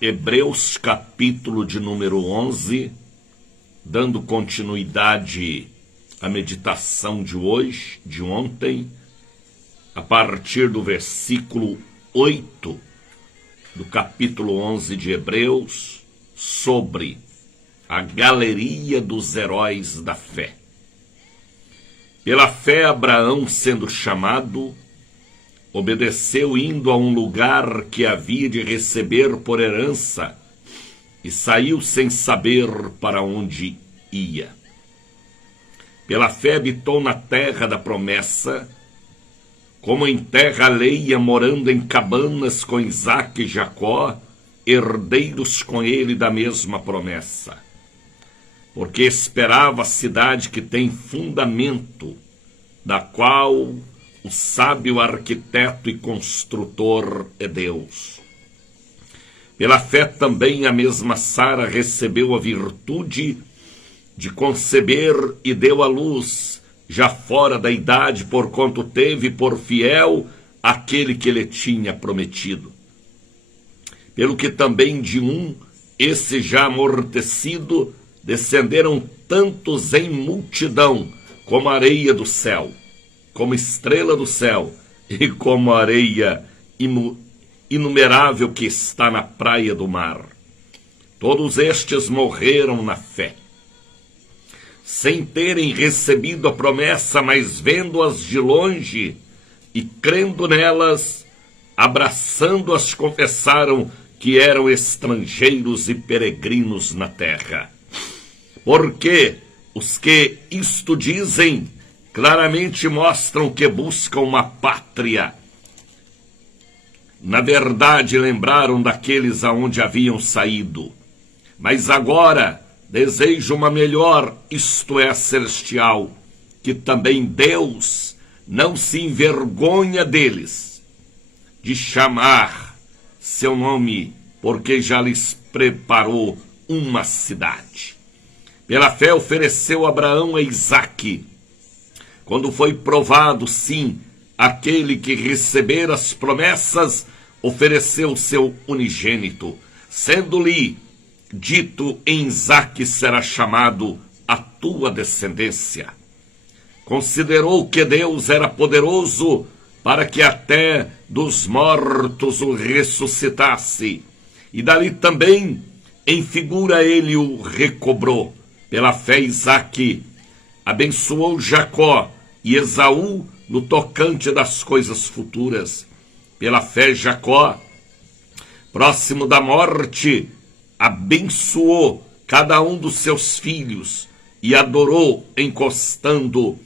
Hebreus capítulo de número 11, dando continuidade à meditação de hoje, de ontem, a partir do versículo 8 do capítulo 11 de Hebreus, sobre a galeria dos heróis da fé. Pela fé, Abraão, sendo chamado, obedeceu indo a um lugar que havia de receber por herança e saiu sem saber para onde ia. Pela fé habitou na terra da promessa, como em terra alheia, morando em cabanas com Isaque e Jacó, herdeiros com ele da mesma promessa. Porque esperava a cidade que tem fundamento, da qual o sábio arquiteto e construtor é Deus. Pela fé também a mesma Sara recebeu a virtude de conceber e deu à luz, já fora da idade, porquanto teve por fiel aquele que lhe tinha prometido. Pelo que também de esse já amortecido, descenderam tantos em multidão, como areia do céu, como estrela do céu, e como areia inumerável que está na praia do mar. Todos estes morreram na fé, sem terem recebido a promessa, mas vendo-as de longe e crendo nelas, abraçando-as, confessaram que eram estrangeiros e peregrinos na terra. Porque os que isto dizem claramente mostram que buscam uma pátria. Na verdade, lembraram daqueles aonde haviam saído, mas agora desejam uma melhor, isto é, celestial, que também Deus não se envergonha deles, de chamar seu nome, porque já lhes preparou uma cidade. Pela fé ofereceu Abraão a Isaque, quando foi provado, sim, aquele que recebera as promessas, ofereceu seu unigênito, sendo-lhe dito: em Isaque será chamado a tua descendência. Considerou que Deus era poderoso para que até dos mortos o ressuscitasse, e dali também em figura ele o recobrou. Pela fé Isaque abençoou Jacó e Esaú no tocante das coisas futuras. Pela fé Jacó, próximo da morte, abençoou cada um dos seus filhos e adorou encostando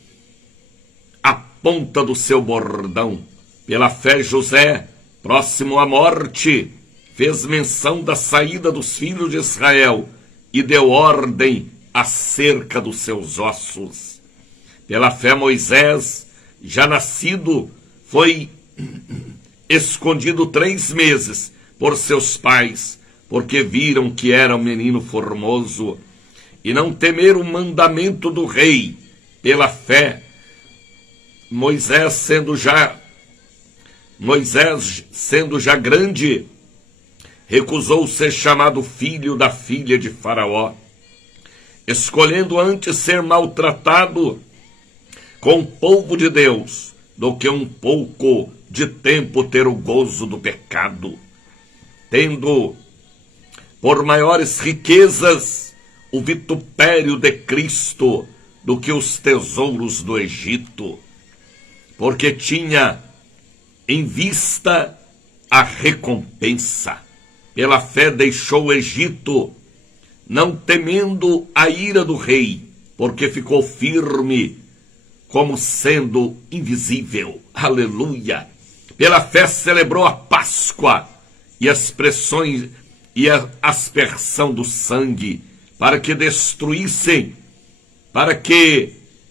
a ponta do seu bordão. Pela fé José, próximo à morte, fez menção da saída dos filhos de Israel e deu ordem acerca dos seus ossos. Pela fé Moisés, já nascido, foi escondido 3 meses por seus pais, porque viram que era um menino formoso, e não temeram o mandamento do rei. Pela fé, Moisés, sendo já grande, recusou ser chamado filho da filha de Faraó, escolhendo antes ser maltratado com o povo de Deus, do que um pouco de tempo ter o gozo do pecado, tendo por maiores riquezas o vitupério de Cristo do que os tesouros do Egito, porque tinha em vista a recompensa. Pela fé deixou o Egito, não temendo a ira do rei, porque ficou firme, como sendo invisível. Aleluia! Pela fé celebrou a Páscoa e as pressões e a aspersão do sangue, para que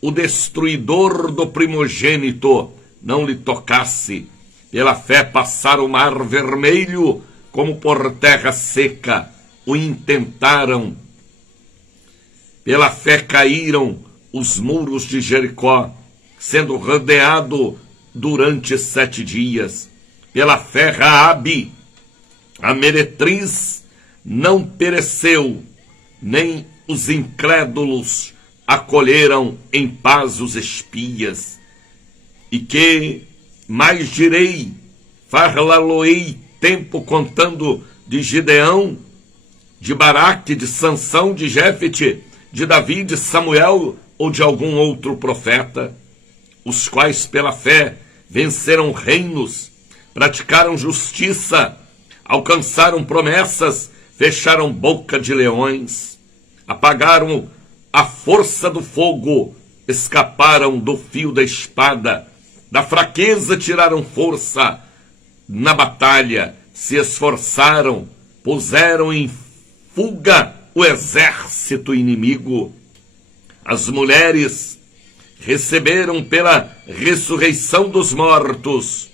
o destruidor do primogênito não lhe tocasse. Pela fé passaram o mar vermelho como por terra seca, o intentaram. Pela fé caíram os muros de Jericó, sendo rodeado durante 7 dias. pela fé Raabe, a meretriz, não pereceu, nem os incrédulos acolheram em paz os espias. E que mais direi, far-la-lo-ei tempo contando de Gideão, de Baraque, de Sansão, de Jéfete, de Davi, de Samuel ou de algum outro profeta, os quais pela fé venceram reinos, praticaram justiça, alcançaram promessas, fecharam boca de leões, apagaram a força do fogo, escaparam do fio da espada, da fraqueza tiraram força, na batalha se esforçaram, puseram em fuga o exército inimigo. As mulheres receberam pela ressurreição dos mortos.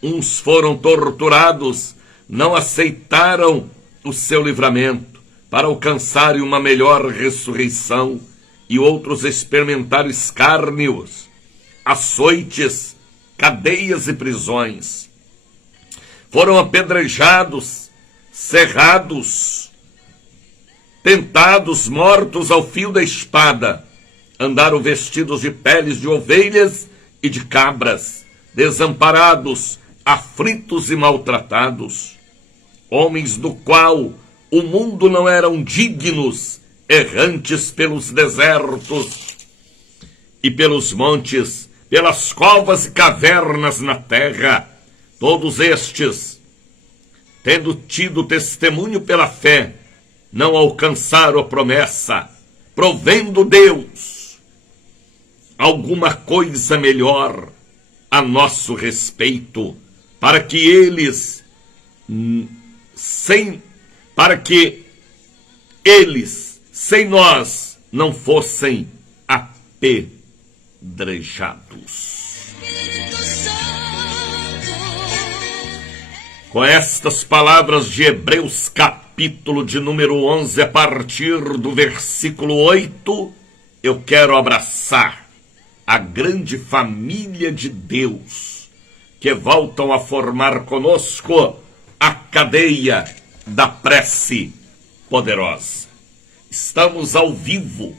Uns foram torturados, não aceitaram o seu livramento para alcançarem uma melhor ressurreição, e outros experimentaram escárnios, açoites, cadeias e prisões. Foram apedrejados, cerrados, tentados, mortos ao fio da espada. Andaram vestidos de peles de ovelhas e de cabras, desamparados, aflitos e maltratados. Homens do qual o mundo não eram dignos, errantes pelos desertos e pelos montes, pelas covas e cavernas na terra. Todos estes, tendo tido testemunho pela fé, não alcançaram a promessa, provendo Deus alguma coisa melhor a nosso respeito, para que eles, sem nós, não fossem apedrejados. Com estas palavras de Hebreus, capítulo de número 11, a partir do versículo 8, eu quero abraçar a grande família de Deus que voltam a formar conosco a cadeia da prece poderosa. Estamos ao vivo,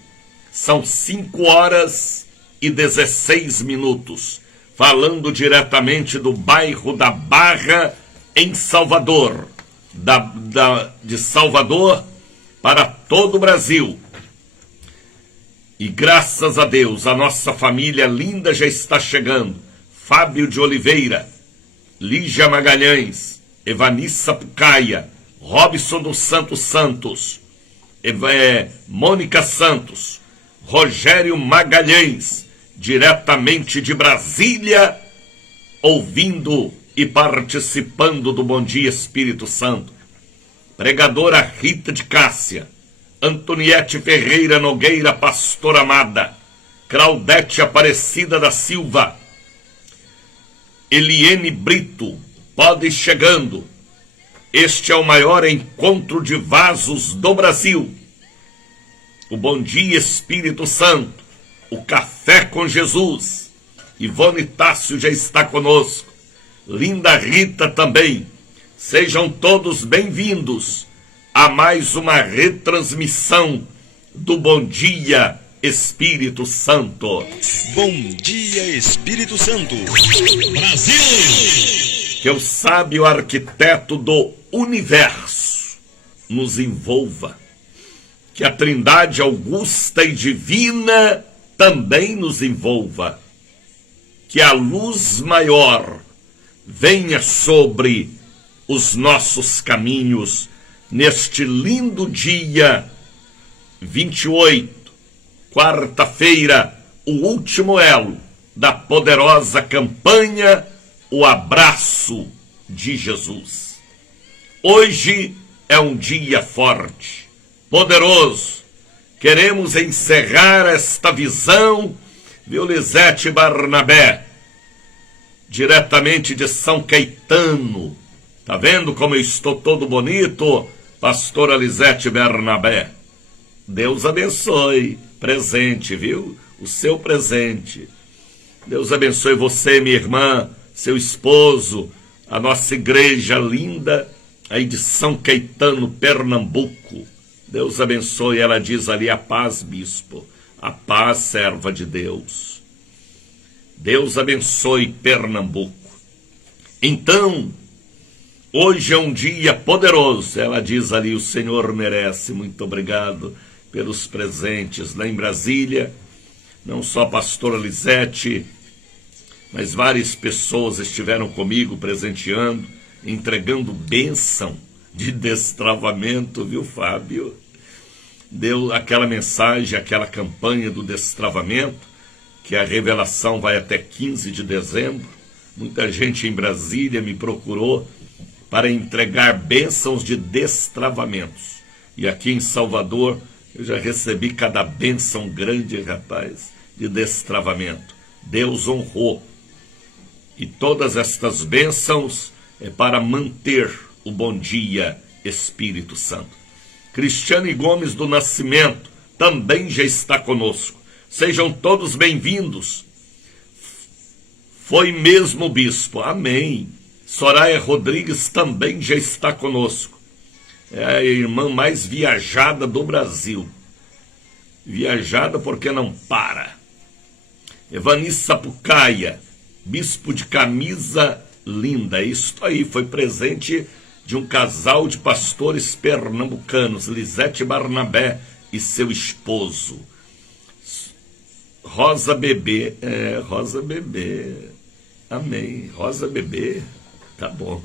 são 5h16, falando diretamente do bairro da Barra, em Salvador, de Salvador para todo o Brasil. E graças a Deus, a nossa família linda já está chegando. Fábio de Oliveira, Lígia Magalhães, Evanissa Pucaia, Robson dos Santos, Mônica Santos, Rogério Magalhães, diretamente de Brasília, ouvindo e participando do Bom Dia Espírito Santo. Pregadora Rita de Cássia, Antoniete Ferreira Nogueira, pastora amada, Claudete Aparecida da Silva, Eliene Brito, pode ir chegando. Este é o maior encontro de vasos do Brasil. O Bom Dia Espírito Santo, o Café com Jesus. Ivone Tássio já está conosco. Linda Rita também. Sejam todos bem-vindos a mais uma retransmissão do Bom Dia Espírito Santo. Bom Dia Espírito Santo. Brasil! Que o sábio arquiteto do universo nos envolva. Que a Trindade augusta e divina também nos envolva. Que a luz maior venha sobre os nossos caminhos neste lindo dia 28, quarta-feira, o último elo da poderosa campanha O Abraço de Jesus. Hoje é um dia forte, poderoso. Queremos encerrar esta visão, viu, Lisete Barnabé, diretamente de São Caetano. Tá vendo como eu estou todo bonito, pastora Lisete Barnabé? Deus abençoe. Presente, viu? O seu presente. Deus abençoe você, minha irmã, seu esposo, a nossa igreja linda, aí de São Caetano, Pernambuco. Deus abençoe. Ela diz ali: a paz, bispo, a paz, serva de Deus. Deus abençoe Pernambuco. Então, hoje é um dia poderoso. Ela diz ali: o Senhor merece. Muito obrigado pelos presentes. Lá em Brasília, não só a pastora Lisete, mas várias pessoas estiveram comigo presenteando, entregando bênção de destravamento, viu, Fábio? Deu aquela mensagem, aquela campanha do destravamento, que a revelação vai até 15 de dezembro. Muita gente em Brasília me procurou para entregar bênçãos de destravamentos. E aqui em Salvador, eu já recebi cada bênção grande, rapaz, de destravamento. Deus honrou. E todas estas bênçãos é para manter o bom dia, Espírito Santo. Cristiane Gomes do Nascimento também já está conosco. Sejam todos bem-vindos. Foi mesmo, bispo. Amém. Soraya Rodrigues também já está conosco. É a irmã mais viajada do Brasil. Viajada porque não para. Evanice Sapucaia, bispo de camisa linda. Isso aí, foi presente de um casal de pastores pernambucanos, Lisete Barnabé e seu esposo. Rosa Bebê, Rosa Bebê, amém, Rosa Bebê, tá bom.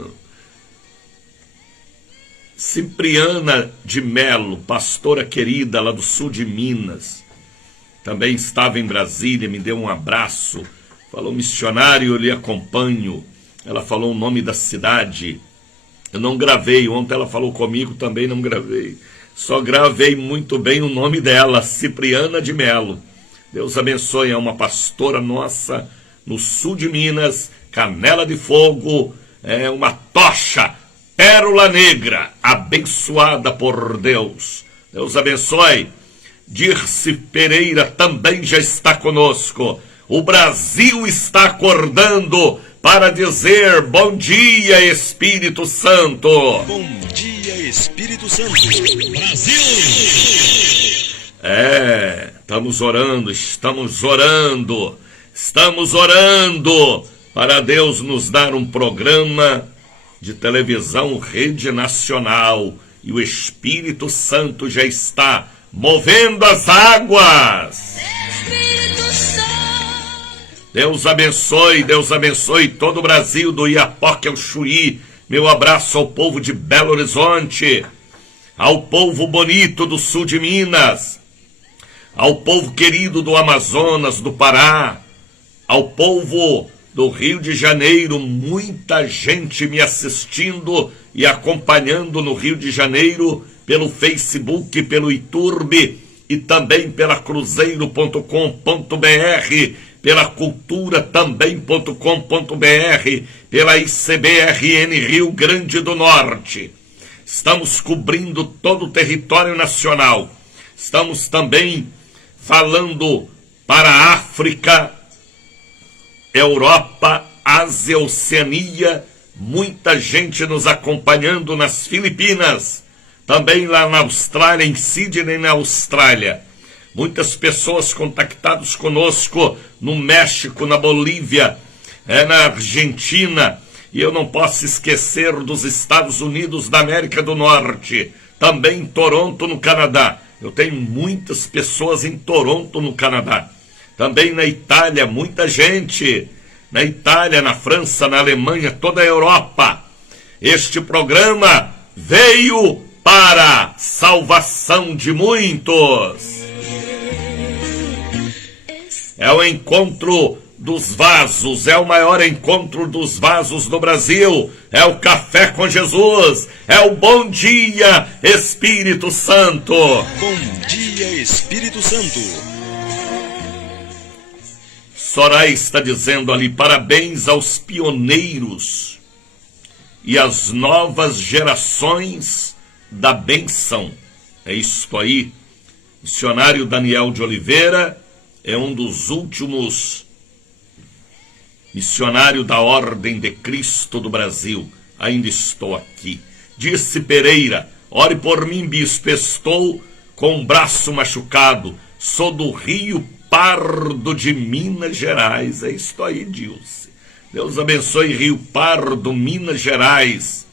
Cipriana de Melo, pastora querida lá do sul de Minas, também estava em Brasília, me deu um abraço, falou: missionário, eu lhe acompanho. Ela falou o nome da cidade, eu não gravei, ontem ela falou comigo, também não gravei, só gravei muito bem o nome dela, Cipriana de Melo. Deus abençoe, é uma pastora nossa no sul de Minas, Canela de Fogo, é uma tocha, pérola negra, abençoada por Deus. Deus abençoe. Dirce Pereira também já está conosco. O Brasil está acordando para dizer: bom dia, Espírito Santo. Bom dia, Espírito Santo. Brasil! Estamos orando para Deus nos dar um programa de televisão, rede nacional, e o Espírito Santo já está movendo as águas. Deus abençoe todo o Brasil, do Iapoque ao Chuí. Meu abraço ao povo de Belo Horizonte, ao povo bonito do sul de Minas, ao povo querido do Amazonas, do Pará, ao povo do Rio de Janeiro. Muita gente me assistindo e acompanhando no Rio de Janeiro, pelo Facebook, pelo YouTube e também pela cruzeiro.com.br, pela cultura também.com.br, pela ICBRN Rio Grande do Norte. Estamos cobrindo todo o território nacional. Estamos também falando para a África, Europa, Ásia, Oceania. Muita gente nos acompanhando nas Filipinas, também lá na Austrália, em Sydney, na Austrália. Muitas pessoas contactadas conosco no México, na Bolívia, na Argentina, e eu não posso esquecer dos Estados Unidos da América do Norte, também em Toronto, no Canadá. Eu tenho muitas pessoas em Toronto, no Canadá. Também na Itália, muita gente. Na Itália, na França, na Alemanha, toda a Europa. Este programa veio para salvação de muitos. É o encontro dos vasos, é o maior encontro dos vasos do Brasil. É o Café com Jesus, é o Bom Dia Espírito Santo. Bom dia, Espírito Santo. Soraya está dizendo ali: parabéns aos pioneiros e às novas gerações da benção. É isso aí. Missionário Daniel de Oliveira é um dos últimos missionário da Ordem de Cristo do Brasil, ainda estou aqui. Disse Pereira, ore por mim, bispo, estou com o braço machucado, sou do Rio Pardo de Minas Gerais. É isso aí, Dilce. Deus abençoe Rio Pardo, Minas Gerais.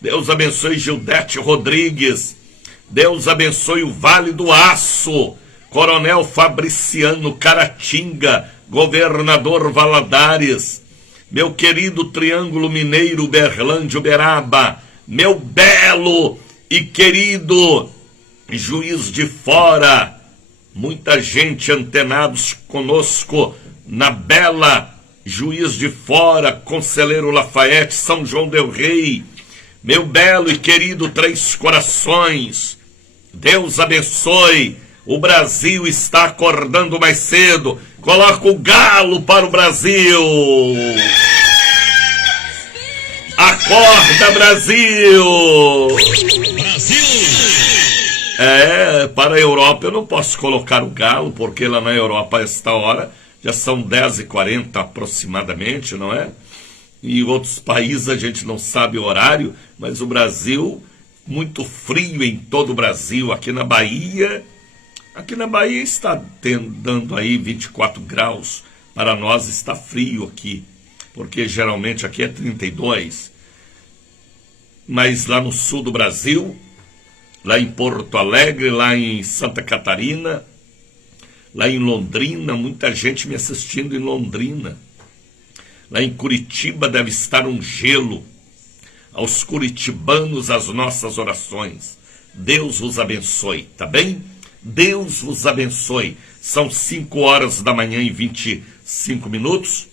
Deus abençoe Gildete Rodrigues. Deus abençoe o Vale do Aço, Coronel Fabriciano, Caratinga, Governador Valadares, meu querido Triângulo Mineiro, Uberlândia, Uberaba, meu belo e querido Juiz de Fora, muita gente antenados conosco na bela Juiz de Fora, Conselheiro Lafayette, São João del Rei, meu belo e querido Três Corações. Deus abençoe. O Brasil está acordando mais cedo. Coloca o galo para o Brasil. Acorda, Brasil. Brasil! Para a Europa eu não posso colocar o galo, porque lá na Europa, a esta hora, já são 10h40 aproximadamente, não é? E em outros países a gente não sabe o horário, mas o Brasil, muito frio em todo o Brasil. Aqui na Bahia está dando aí 24 graus. Para nós está frio aqui, porque geralmente aqui é 32. Mas lá no sul do Brasil, lá em Porto Alegre, lá em Santa Catarina, lá em Londrina, muita gente me assistindo em Londrina. Lá em Curitiba deve estar um gelo. Aos curitibanos, as nossas orações. Deus vos abençoe, tá bem? Deus vos abençoe. São 5h da manhã e 25 minutos.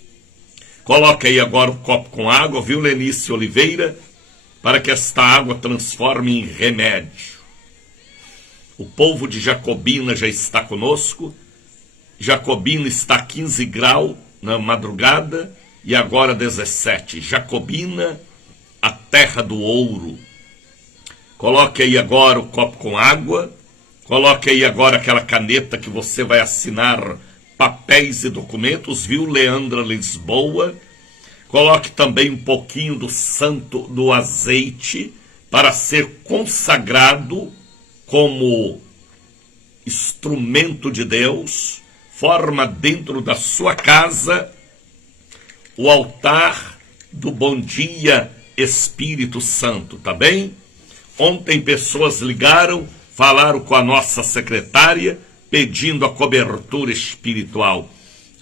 Coloca aí agora o copo com água, viu, Lenice Oliveira? Para que esta água transforme em remédio. O povo de Jacobina já está conosco. Jacobina está a 15 graus na madrugada e agora 17. Jacobina, a terra do ouro. Coloque aí agora o copo com água. Coloque aí agora aquela caneta que você vai assinar papéis e documentos, viu, Leandra Lisboa? Coloque também um pouquinho do azeite para ser consagrado como instrumento de Deus. Forma dentro da sua casa o altar do Bom Dia Espírito Santo, tá bem? Ontem pessoas ligaram, falaram com a nossa secretária, pedindo a cobertura espiritual.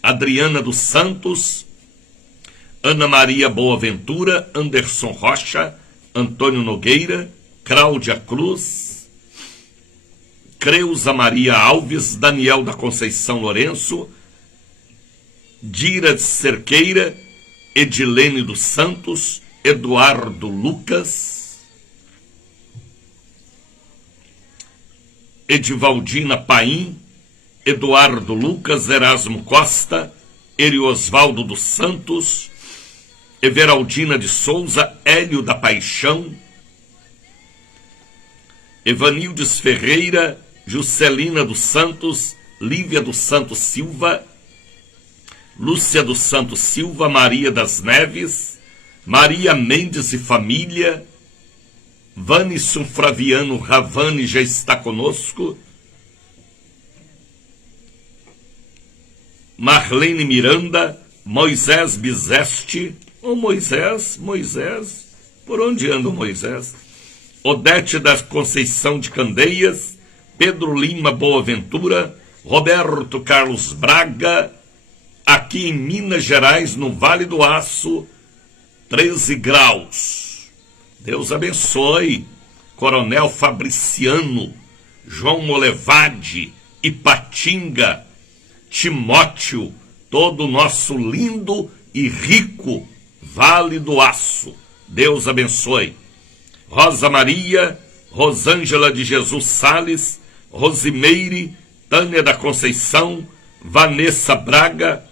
Adriana dos Santos, Ana Maria Boaventura, Anderson Rocha, Antônio Nogueira, Cláudia Cruz, Creuza Maria Alves, Daniel da Conceição Lourenço, Dira de Cerqueira, Edilene dos Santos, Eduardo Lucas, Edivaldina Paim, Eduardo Lucas, Erasmo Costa, Eriosvaldo dos Santos, Everaldina de Souza, Hélio da Paixão, Evanildes Ferreira, Juscelina dos Santos, Lívia dos Santos Silva, Lúcia dos Santos Silva, Maria das Neves, Maria Mendes e família, Vanisson Flaviano Ravani já está conosco, Marlene Miranda, Moisés Bizeste, Moisés, por onde anda o Moisés? Odete da Conceição de Candeias, Pedro Lima Boaventura, Roberto Carlos Braga, aqui em Minas Gerais, no Vale do Aço, 13 graus. Deus abençoe. Coronel Fabriciano, João Molevade, Ipatinga, Timóteo, todo o nosso lindo e rico Vale do Aço. Deus abençoe. Rosa Maria, Rosângela de Jesus Sales, Rosimeire, Tânia da Conceição, Vanessa Braga,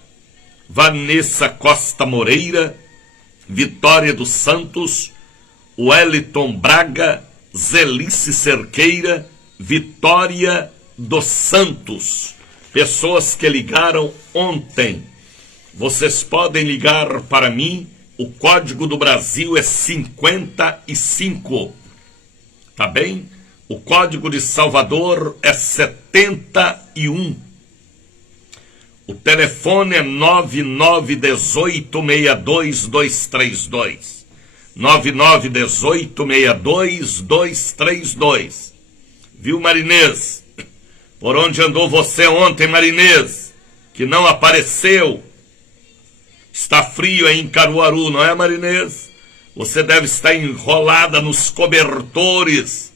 Vanessa Costa Moreira, Vitória dos Santos, Wellington Braga, Zelice Cerqueira, Vitória dos Santos. Pessoas que ligaram ontem. vocês podem ligar para mim. O código do Brasil é 55. Tá bem? O código de Salvador é 71. O telefone é 9918-62232. 9918-62232. Viu, Marinês? Por onde andou você ontem, Marinês? Que não apareceu. Está frio aí em Caruaru, não é, Marinês? Você deve estar enrolada nos cobertores.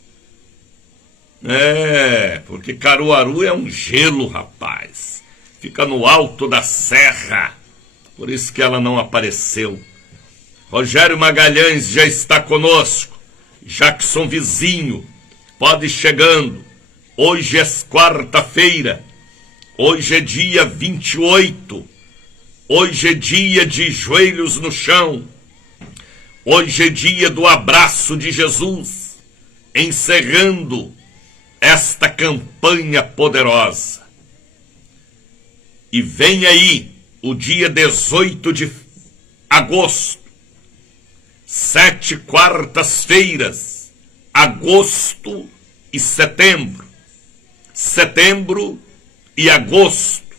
É, porque Caruaru é um gelo, rapaz. Fica no alto da serra. Por isso que ela não apareceu. Rogério Magalhães já está conosco. Jackson Vizinho, pode ir chegando. Hoje é quarta-feira. Hoje é dia 28. Hoje é dia de joelhos no chão. Hoje é dia do abraço de Jesus, encerrando esta campanha poderosa. E vem aí o dia 18 de agosto, 7 quartas-feiras, agosto e setembro. Setembro e agosto.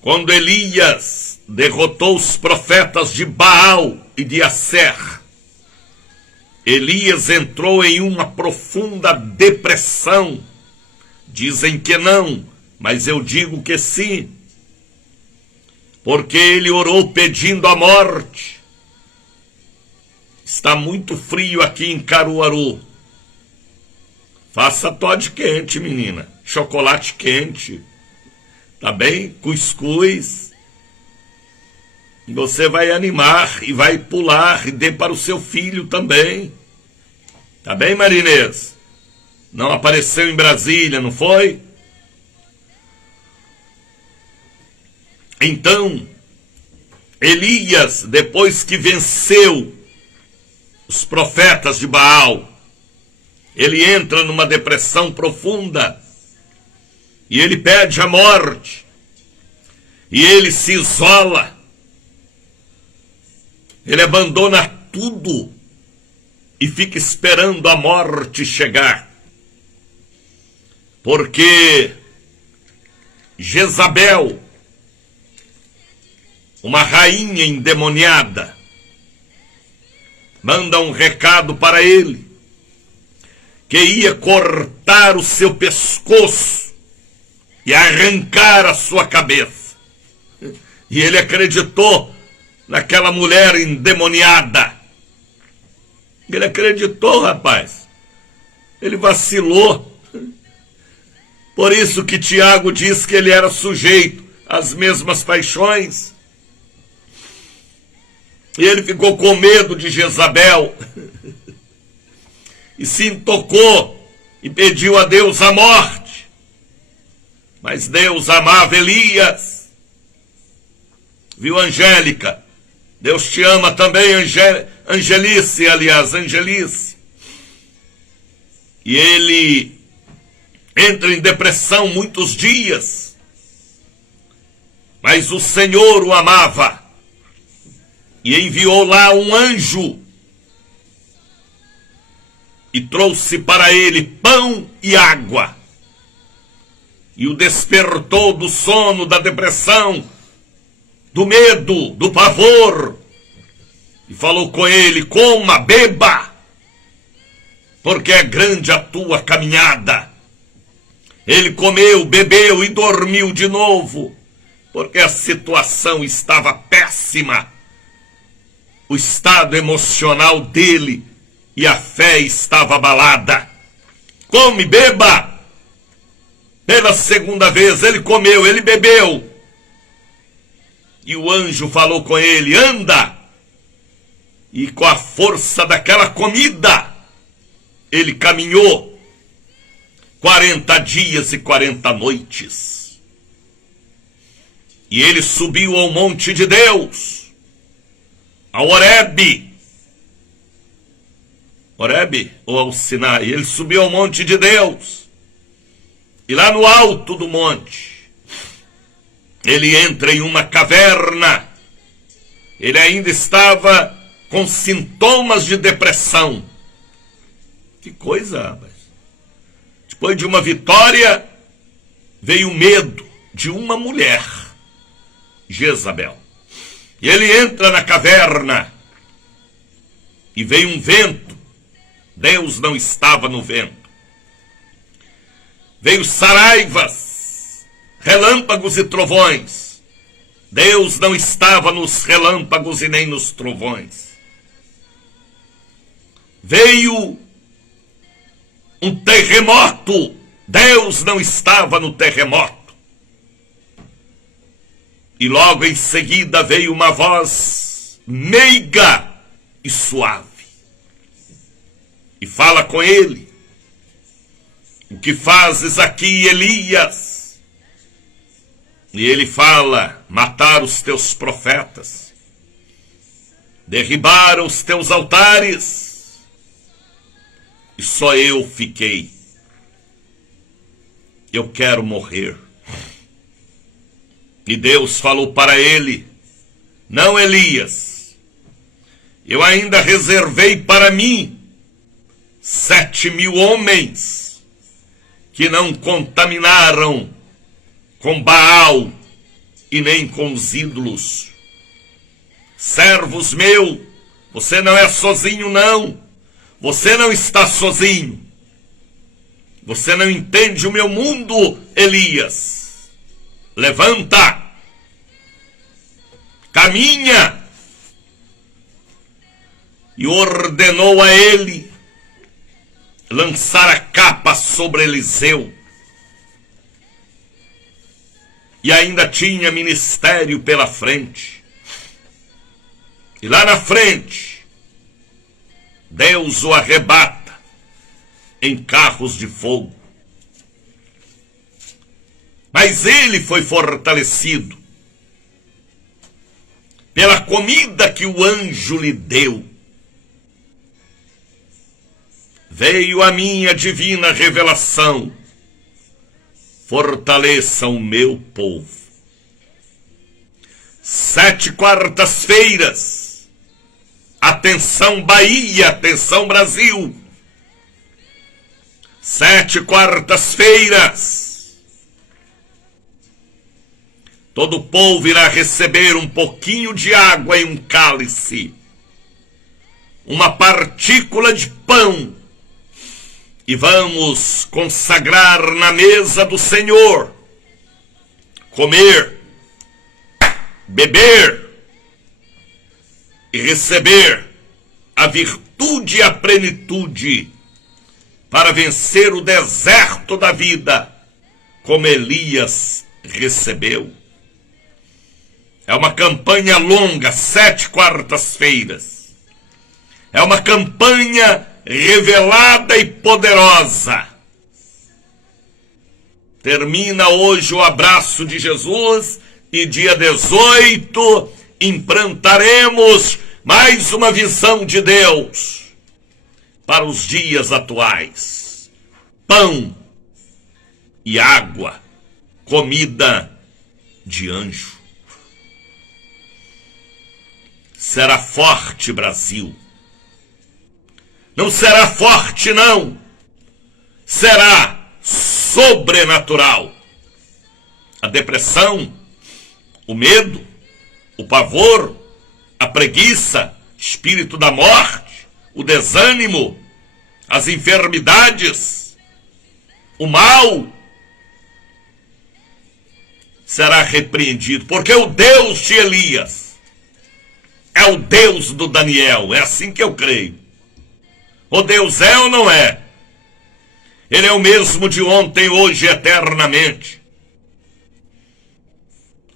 Quando Elias derrotou os profetas de Baal e de Asser, Elias entrou em uma profunda depressão. Dizem que não, mas eu digo que sim. Porque ele orou pedindo a morte. Está muito frio aqui em Caruaru. Faça Toddy quente, menina. Chocolate quente. Tá bem? Cuscuz. Você vai animar e vai pular e dê para o seu filho também. Tá bem, Marinês? Não apareceu em Brasília, não foi? Então, Elias, depois que venceu os profetas de Baal, ele entra numa depressão profunda. E ele pede a morte. E ele se isola. Ele abandona tudo. E fica esperando a morte chegar. Porque Jezabel, uma rainha endemoniada, manda um recado para ele, que ia cortar o seu pescoço e arrancar a sua cabeça. E ele acreditou naquela mulher endemoniada. Ele acreditou, rapaz. Ele vacilou. Por isso que Tiago diz que ele era sujeito às mesmas paixões. E ele ficou com medo de Jezabel. E se intocou e pediu a Deus a morte. Mas Deus amava Elias. Viu, Angélica? Deus te ama também, Angelice, aliás, Angelice. E ele entra em depressão muitos dias. Mas o Senhor o amava. E enviou lá um anjo. E trouxe para ele pão e água. E o despertou do sono, da depressão, do medo, do pavor. E falou com ele: coma, beba, porque é grande a tua caminhada. Ele comeu, bebeu e dormiu de novo, porque a situação estava péssima. O estado emocional dele e a fé estava abalada. Come, beba. Pela segunda vez ele comeu, ele bebeu. E o anjo falou com ele: anda. E com a força daquela comida, ele caminhou 40 dias e 40 noites. E ele subiu ao monte de Deus, ao Horebe. Horebe ou ao Sinai? Ele subiu ao monte de Deus. E lá no alto do monte, ele entra em uma caverna. Ele ainda estava com sintomas de depressão. Que coisa, rapaz. Depois de uma vitória, veio o medo de uma mulher, Jezabel. E ele entra na caverna e veio um vento. Deus não estava no vento. Veio saraivas, relâmpagos e trovões. Deus não estava nos relâmpagos e nem nos trovões. Veio um terremoto. Deus não estava no terremoto. E logo em seguida veio uma voz meiga e suave. E fala com ele: o que fazes aqui, Elias? E ele fala: matar os teus profetas, derribaram os teus altares, e só eu fiquei. Eu quero morrer. E Deus falou para ele: não, Elias, eu ainda reservei para mim 7.000 homens que não contaminaram com Baal e nem com os ídolos. Servos meus, você não é sozinho, não. Você não está sozinho. Você não entende o meu mundo, Elias. Levanta. Caminha. E ordenou a ele lançar a capa sobre Eliseu. E ainda tinha ministério pela frente. E lá na frente, Deus o arrebata em carros de fogo. Mas ele foi fortalecido pela comida que o anjo lhe deu. Veio a minha divina revelação: fortaleça o meu povo. 7 quartas-feiras. Atenção Bahia, atenção Brasil. 7 quartas-feiras. Todo o povo irá receber um pouquinho de água em um cálice, uma partícula de pão, e vamos consagrar na mesa do Senhor, comer, beber e receber a virtude e a plenitude para vencer o deserto da vida, como Elias recebeu. É uma campanha longa, 7 quartas-feiras. É uma campanha revelada e poderosa. Termina hoje o abraço de Jesus e dia 18 implantaremos mais uma visão de Deus para os dias atuais. Pão e água, comida de anjo. Será forte, Brasil. Não será forte, não. Será sobrenatural. A depressão, o medo, o pavor, a preguiça, espírito da morte, o desânimo, as enfermidades, o mal, será repreendido, porque o Deus de Elias é o Deus do Daniel. É assim que eu creio. O Deus é ou não é? Ele é o mesmo de ontem, hoje e eternamente.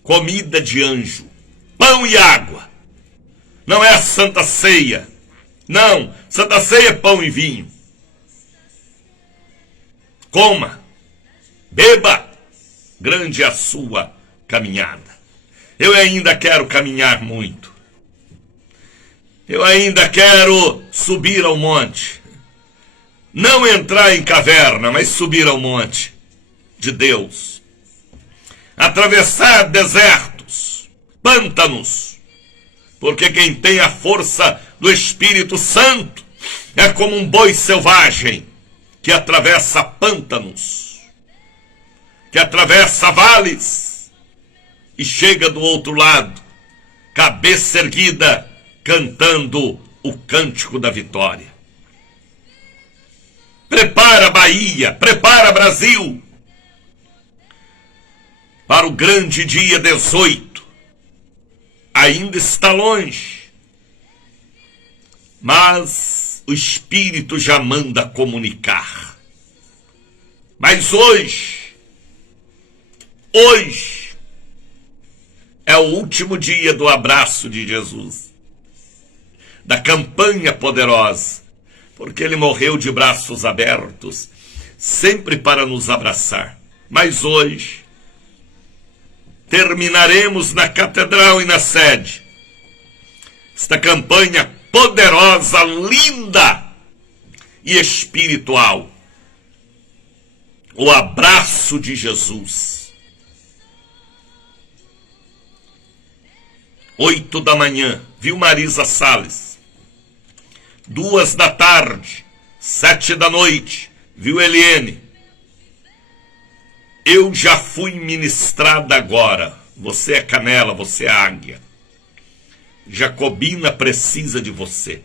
Comida de anjo, pão e água. Não é a Santa Ceia. Não, Santa Ceia é pão e vinho. Coma, beba, grande é a sua caminhada. Eu ainda quero caminhar muito. Eu ainda quero subir ao monte. Não entrar em caverna, mas subir ao monte de Deus. atravessar desertos, pântanos, porque quem tem a força do Espírito Santo é como um boi selvagem que atravessa pântanos, que atravessa vales e chega do outro lado, cabeça erguida, cantando o cântico da vitória. Prepara Bahia, prepara Brasil para o grande dia 18. Ainda está longe, mas o Espírito já manda comunicar. Mas hoje é o último dia do abraço de Jesus, da campanha poderosa, porque ele morreu de braços abertos, sempre para nos abraçar. Mas hoje terminaremos na catedral e na sede esta campanha poderosa, linda e espiritual. O abraço de Jesus. 8 da manhã, viu Marisa Salles. 2 da tarde, 7 da noite, viu Eliane. Eu já fui ministrada agora. Você é canela, você é águia. Jacobina precisa de você.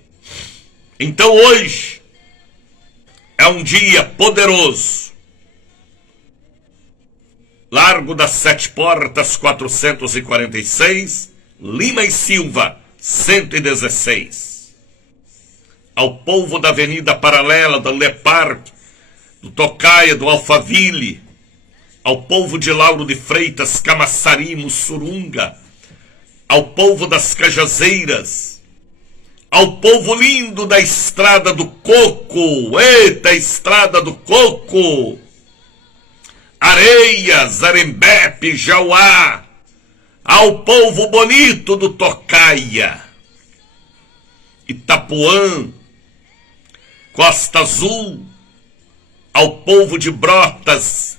Então hoje é um dia poderoso. Largo das Sete Portas, 446, Lima e Silva, 116. Ao povo da Avenida Paralela, do Le Parque, do Tocaia, do Alphaville, ao povo de Lauro de Freitas, Camaçari, Mussurunga, ao povo das Cajazeiras, ao povo lindo da Estrada do Coco, eita, Estrada do Coco, Areias, Arembepe, Jauá, ao povo bonito do Tocaia, Itapuã, Costa Azul, ao povo de Brotas,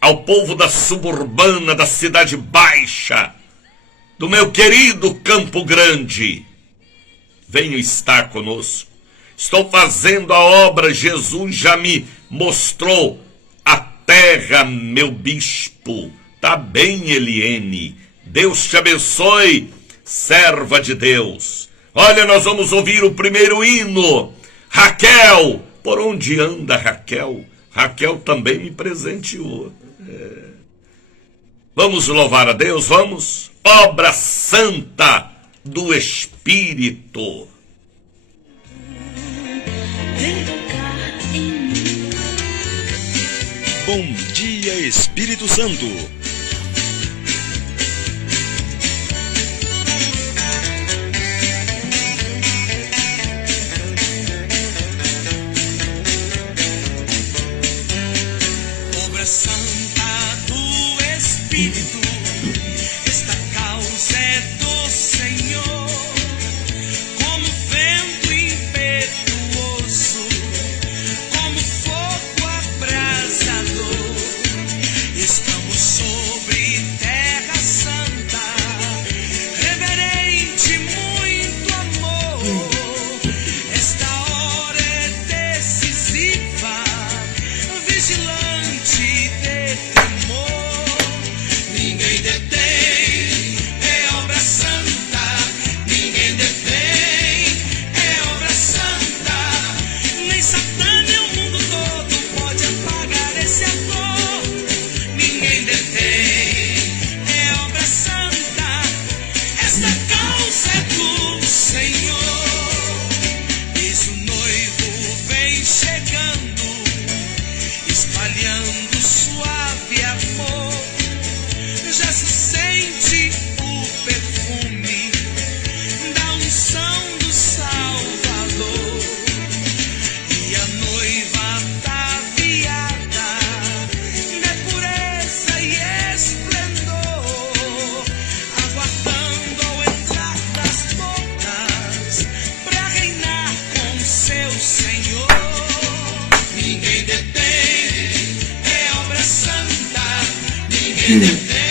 ao povo da Suburbana, da Cidade Baixa, do meu querido Campo Grande, venham estar conosco. Estou fazendo a obra, Jesus já me mostrou a terra, meu bispo. Tá bem, Eliene. Deus te abençoe, serva de Deus. Olha, nós vamos ouvir o primeiro hino. Raquel, por onde anda Raquel? Raquel também me presenteou. Vamos louvar a Deus, vamos? Obra santa do Espírito. Bom dia, Espírito Santo. Obra santa do Espírito, esta causa é do Senhor, como vento impetuoso, como fogo abrasador. Estamos sobre terra santa, reverente, muito amor. Esta hora é decisiva, vigilante de temor. Ninguém detém, é obra santa. Ninguém detém, é obra santa. Nem Satã nem o mundo todo pode apagar esse amor. Ninguém detém, é obra santa. Essa causa é do Senhor. Eis o noivo vem chegando, espalhando suave amor. Já se sente o perfume da unção do Salvador. E a noiva ataviada de pureza e esplendor, aguardando ao entrar das bodas pra reinar com seu Senhor. Ninguém detém, é obra santa. Ninguém detém,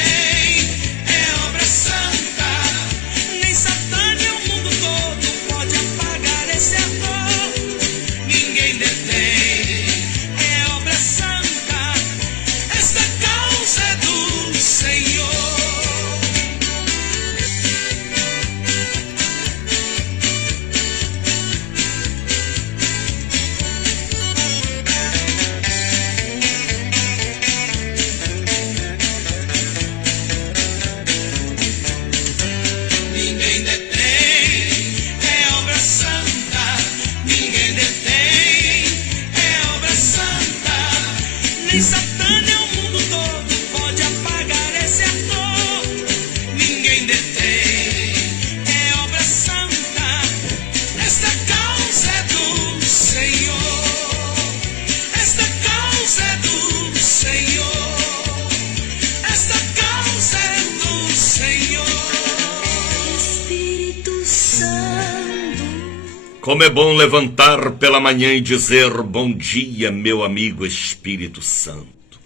Como é bom levantar pela manhã e dizer bom dia, meu amigo Espírito Santo.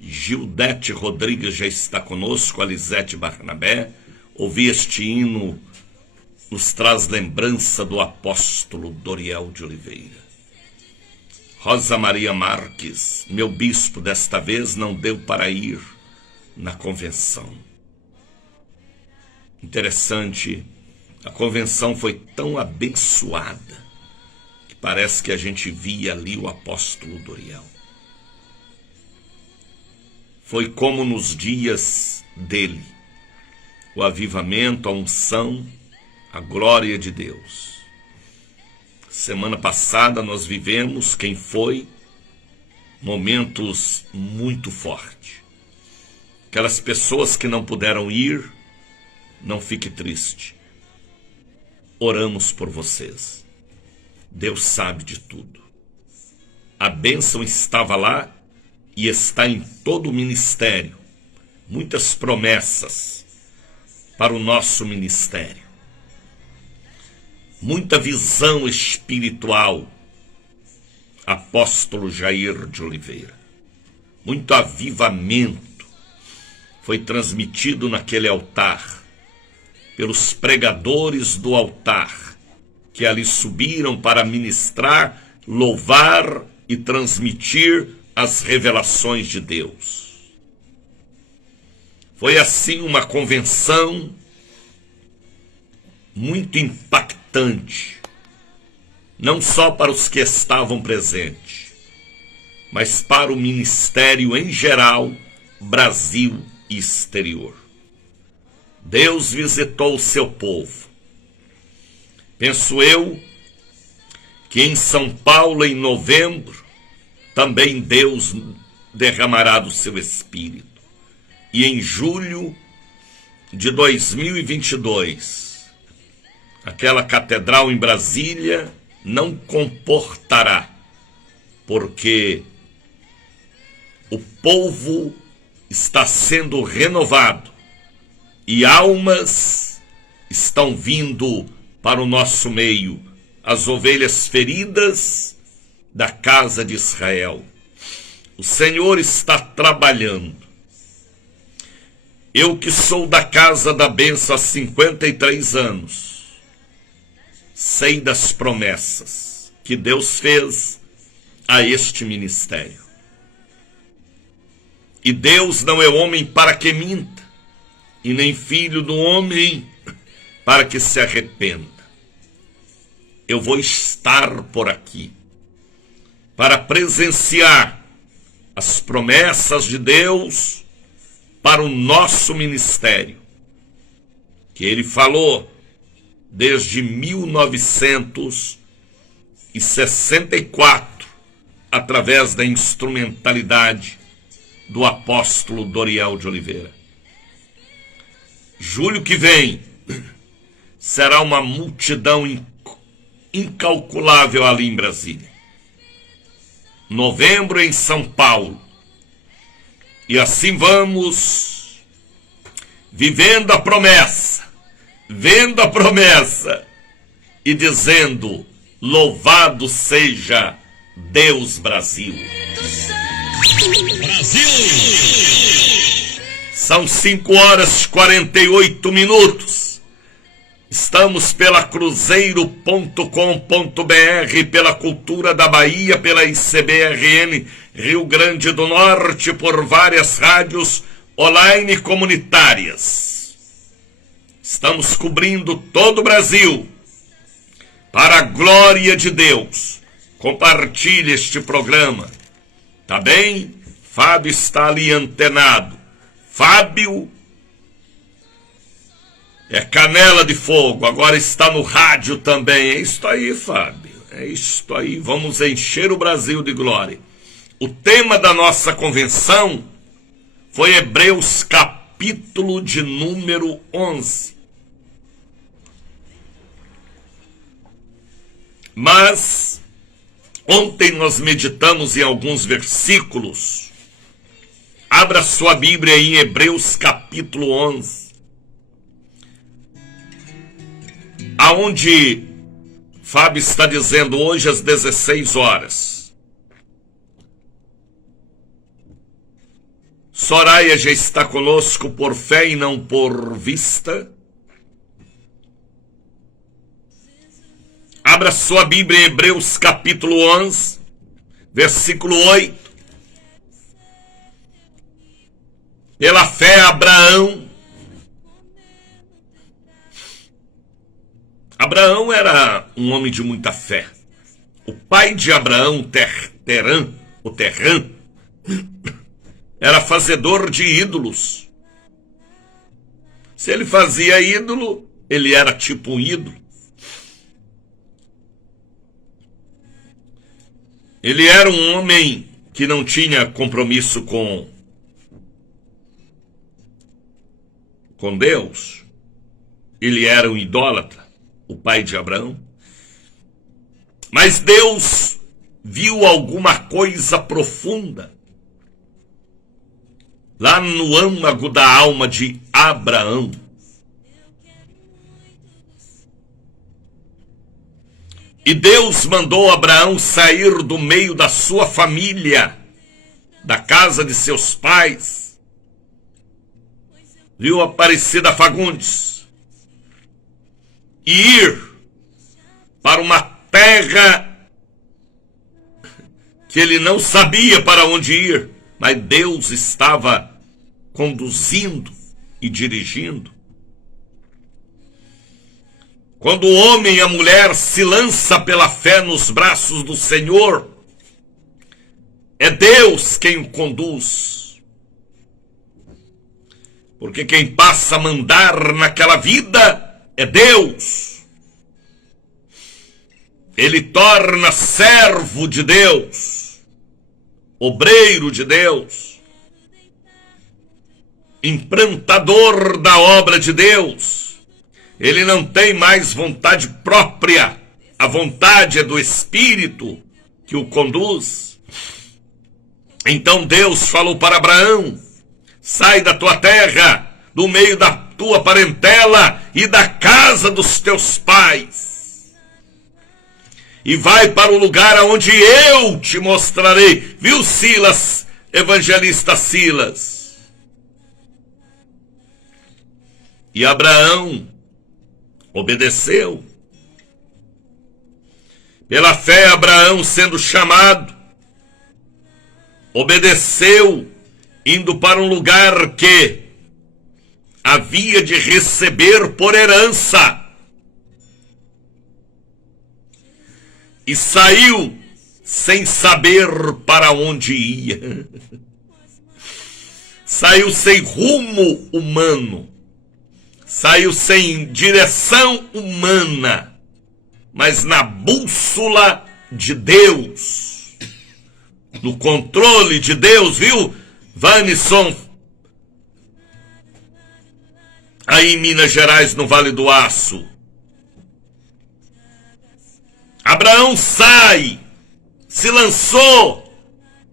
Gildete Rodrigues já está conosco, a Lisete Barnabé. Ouvir este hino nos traz lembrança do apóstolo Doriel de Oliveira. Rosa Maria Marques, meu bispo desta vez não deu para ir na convenção. Interessante, a convenção foi tão abençoada que parece que a gente via ali o apóstolo Doriel. Foi como nos dias dele, o avivamento, a unção, a glória de Deus. Semana passada nós vivemos, quem foi, momentos muito fortes. Aquelas pessoas que não puderam ir, não fique triste. Oramos por vocês. Deus sabe de tudo. A bênção estava lá e está em todo o ministério. Muitas promessas para o nosso ministério. Muita visão espiritual. Apóstolo Jair de Oliveira. Muito avivamento foi transmitido naquele altar pelos pregadores do altar, que ali subiram para ministrar, louvar e transmitir as revelações de Deus. Foi assim uma convenção muito impactante, não só para os que estavam presentes, mas para o ministério em geral, Brasil e exterior. Deus visitou o seu povo. Penso eu que em São Paulo, em novembro, também Deus derramará do seu Espírito. E em julho de 2022, aquela catedral em Brasília não comportará, porque o povo está sendo renovado. E almas estão vindo para o nosso meio, as ovelhas feridas da casa de Israel. O Senhor está trabalhando. Eu que sou da casa da bênção há 53 anos, sei das promessas que Deus fez a este ministério. E Deus não é homem para que minta, e nem filho do homem para que se arrependa. Eu vou estar por aqui para presenciar as promessas de Deus para o nosso ministério, que Ele falou desde 1964, através da instrumentalidade do apóstolo Doriel de Oliveira. Julho que vem será uma multidão incalculável ali em Brasília. Novembro em São Paulo. E assim vamos vivendo a promessa, vendo a promessa e dizendo: louvado seja Deus Brasil. Brasil! São 5h48. Estamos pela cruzeiro.com.br, pela Cultura da Bahia, pela ICBRN Rio Grande do Norte, por várias rádios online comunitárias. Estamos cobrindo todo o Brasil, para a glória de Deus. Compartilhe este programa, tá bem? Fábio está ali antenado. Fábio é canela de fogo, agora está no rádio também. É isto aí, Fábio, é isto aí. Vamos encher o Brasil de glória. O tema da nossa convenção foi Hebreus capítulo de número 11. Mas ontem nós meditamos em alguns versículos. Abra sua Bíblia em Hebreus capítulo 11. Aonde Fábio está dizendo hoje às 16 horas. Soraya já está conosco por fé e não por vista. Abra sua Bíblia em Hebreus capítulo 11, versículo 8. Pela fé, Abraão era um homem de muita fé. O pai de Abraão, Terã, era fazedor de ídolos. Se ele fazia ídolo, ele era tipo um ídolo. Ele era um homem que não tinha compromisso com Deus. Ele era um idólatra, o pai de Abraão. Mas Deus viu alguma coisa profunda lá no âmago da alma de Abraão. E Deus mandou Abraão sair do meio da sua família, da casa de seus pais. Viu, Aparecida Fagundes? E ir para uma terra que ele não sabia para onde ir, mas Deus estava conduzindo e dirigindo. Quando o homem e a mulher se lança pela fé nos braços do Senhor, é Deus quem o conduz. Porque quem passa a mandar naquela vida é Deus. Ele torna servo de Deus, obreiro de Deus, implantador da obra de Deus. Ele não tem mais vontade própria, a vontade é do Espírito que o conduz. Então Deus falou para Abraão: sai da tua terra, do meio da tua parentela e da casa dos teus pais, e vai para o lugar aonde eu te mostrarei. Viu, Silas, evangelista Silas? E Abraão obedeceu. Pela fé, Abraão, sendo chamado, obedeceu, indo para um lugar que havia de receber por herança. E saiu sem saber para onde ia. Saiu sem rumo humano. Saiu sem direção humana, mas na bússola de Deus, no controle de Deus, viu, Vanisson? Aí em Minas Gerais, no Vale do Aço. Abraão sai, se lançou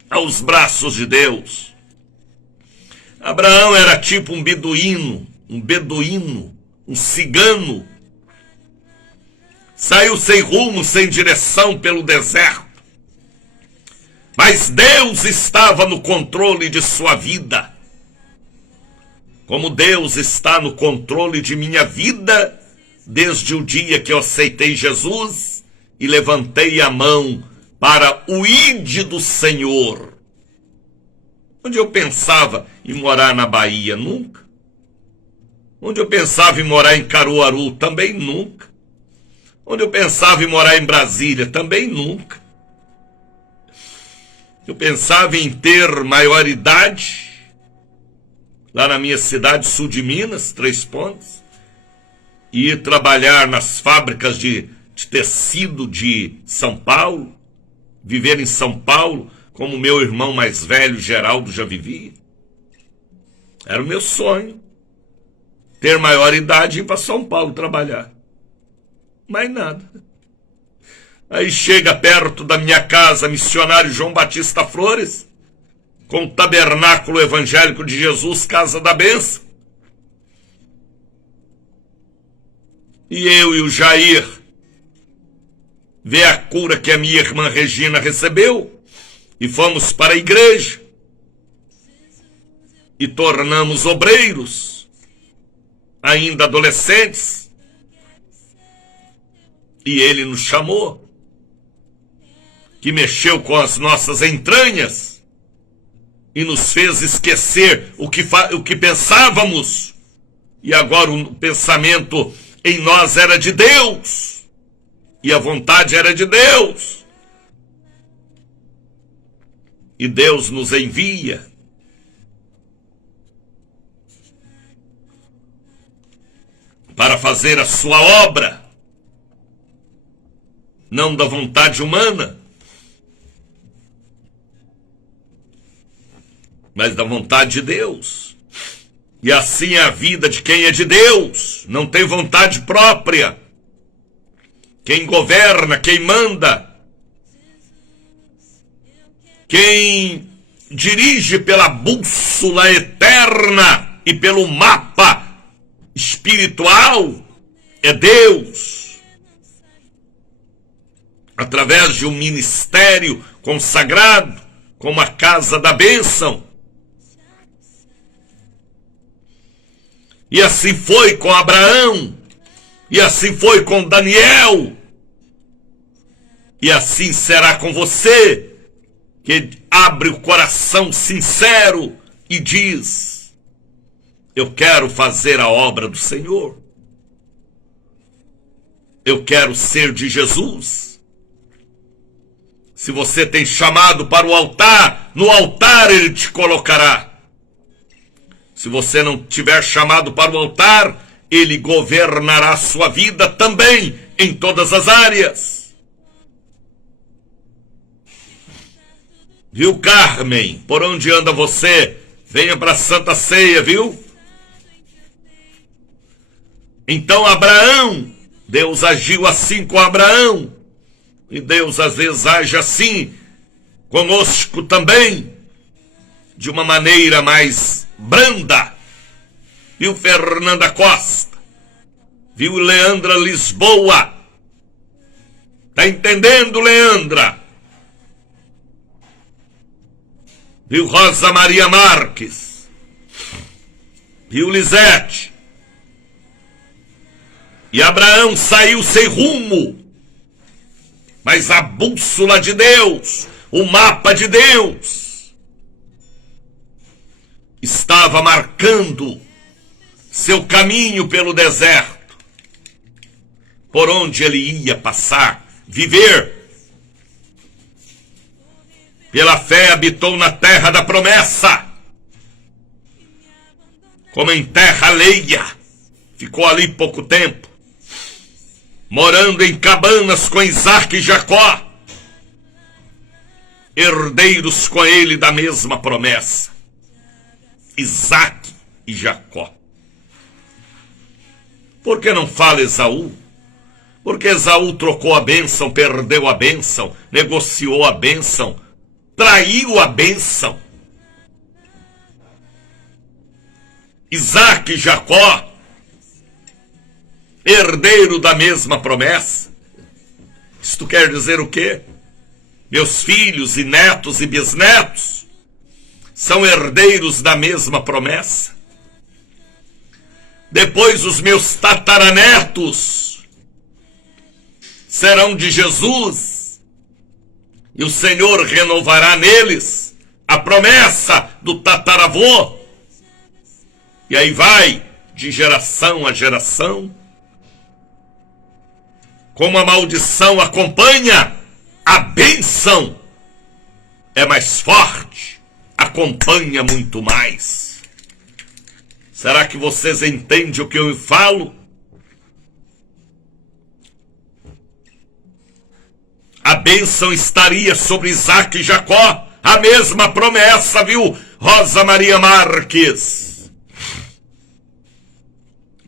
aos braços de Deus. Abraão era tipo um beduíno, um cigano. Saiu sem rumo, sem direção pelo deserto. Mas Deus estava no controle de sua vida. Como Deus está no controle de minha vida, desde o dia que eu aceitei Jesus e levantei a mão para o ide do Senhor. Onde eu pensava em morar na Bahia? Nunca. Onde eu pensava em morar em Caruaru? Também nunca. Onde eu pensava em morar em Brasília? Também nunca. Eu pensava em ter maioridade lá na minha cidade, sul de Minas, Três Pontos, e ir trabalhar nas fábricas de tecido de São Paulo, viver em São Paulo, como meu irmão mais velho, Geraldo, já vivia. Era o meu sonho, ter maioridade e ir para São Paulo trabalhar. Mais nada. Aí chega perto da minha casa, missionário João Batista Flores, com o tabernáculo evangélico de Jesus, Casa da Bênção. E eu e o Jair ver a cura que a minha irmã Regina recebeu, e fomos para a igreja, e tornamos obreiros, ainda adolescentes, e ele nos chamou, que mexeu com as nossas entranhas, e nos fez esquecer o que pensávamos, e agora o pensamento em nós era de Deus, e a vontade era de Deus, e Deus nos envia para fazer a sua obra, não da vontade humana, mas da vontade de Deus. E assim é a vida de quem é de Deus, não tem vontade própria. Quem governa, quem manda, quem dirige pela bússola eterna e pelo mapa espiritual é Deus, através de um ministério consagrado, como a casa da bênção. E assim foi com Abraão, e assim foi com Daniel, e assim será com você, que abre o coração sincero e diz: eu quero fazer a obra do Senhor, eu quero ser de Jesus. Se você tem chamado para o altar, no altar ele te colocará. Se você não tiver chamado para o altar, ele governará a sua vida também, em todas as áreas. Viu, Carmen? Por onde anda você? Venha para a Santa Ceia, viu? Então Abraão, Deus agiu assim com Abraão, e Deus às vezes age assim conosco também, de uma maneira mais branda. Viu, Fernanda Costa? Viu, Leandra Lisboa? Tá entendendo, Leandra? Viu, Rosa Maria Marques? Viu, Lisete? E Abraão saiu sem rumo, mas a bússola de Deus, o mapa de Deus, estava marcando seu caminho pelo deserto, por onde ele ia passar, viver. Pela fé habitou na terra da promessa, como em terra alheia, ficou ali pouco tempo, morando em cabanas com Isaac e Jacó, herdeiros com ele da mesma promessa, Isaac e Jacó. Por que não fala Esaú? Porque Esaú trocou a bênção, perdeu a bênção, negociou a bênção, traiu a bênção. Isaac e Jacó, herdeiro da mesma promessa. Isto quer dizer o quê? Meus filhos e netos e bisnetos são herdeiros da mesma promessa. Depois os meus tataranetos serão de Jesus, e o Senhor renovará neles a promessa do tataravô. E aí vai, de geração a geração. Como a maldição acompanha, a bênção é mais forte, acompanha muito mais. Será que vocês entendem o que eu falo? A bênção estaria sobre Isaac e Jacó, a mesma promessa, viu, Rosa Maria Marques?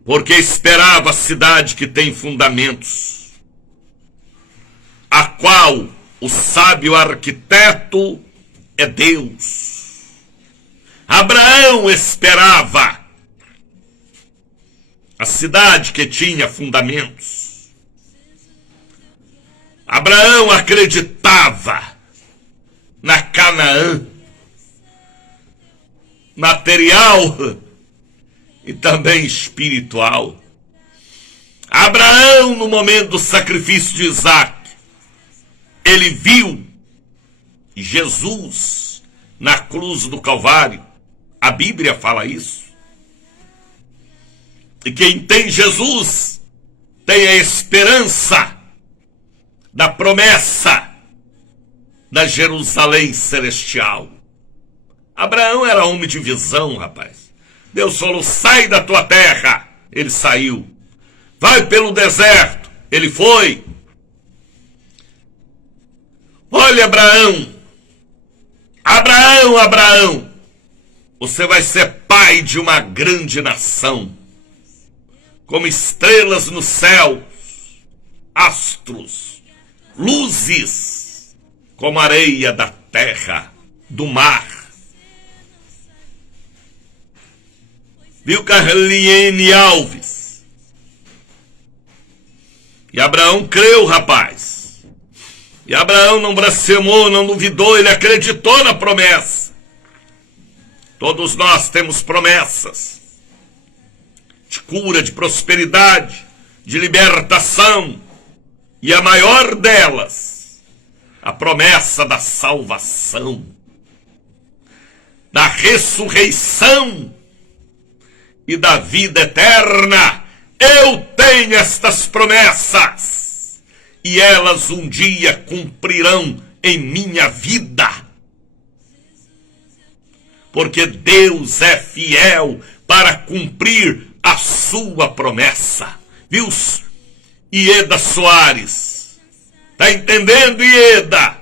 Porque esperava a cidade que tem fundamentos, a qual o sábio arquiteto é Deus. Abraão esperava a cidade que tinha fundamentos, Abraão acreditava na Canaã material e também espiritual. Abraão, no momento do sacrifício de Isaac, ele viu Jesus na cruz do Calvário. A Bíblia fala isso. E quem tem Jesus tem a esperança da promessa da Jerusalém celestial. Abraão era homem de visão, rapaz. Deus falou, sai da tua terra. Ele saiu. Vai pelo deserto. Ele foi. Olha, Abraão. Abraão, Abraão. Você vai ser pai de uma grande nação. Como estrelas no céu, astros, luzes, como areia da terra, do mar. Viu, Carliene Alves? E Abraão creu, rapaz. E Abraão não blasfemou, não duvidou, ele acreditou na promessa. Todos nós temos promessas de cura, de prosperidade, de libertação. E a maior delas, a promessa da salvação, da ressurreição e da vida eterna. Eu tenho estas promessas e elas um dia cumprirão em minha vida, porque Deus é fiel para cumprir a sua promessa. Viu, Ieda Soares? Tá entendendo, Ieda?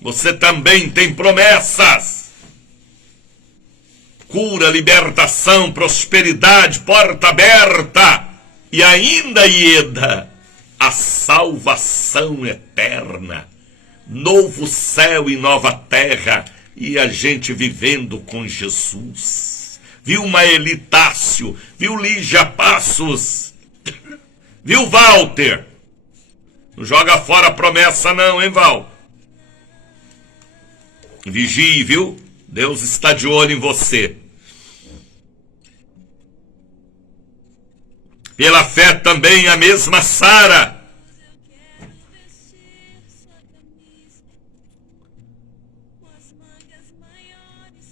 Você também tem promessas. Cura, libertação, prosperidade, porta aberta. E ainda, Ieda, a salvação eterna. Novo céu e nova terra. E a gente vivendo com Jesus. Viu, Maeli Tássio? Viu, Lígia Passos? Viu, Walter? Não joga fora a promessa não, hein, Val? Vigie, viu? Deus está de olho em você. Pela fé também a mesma Sara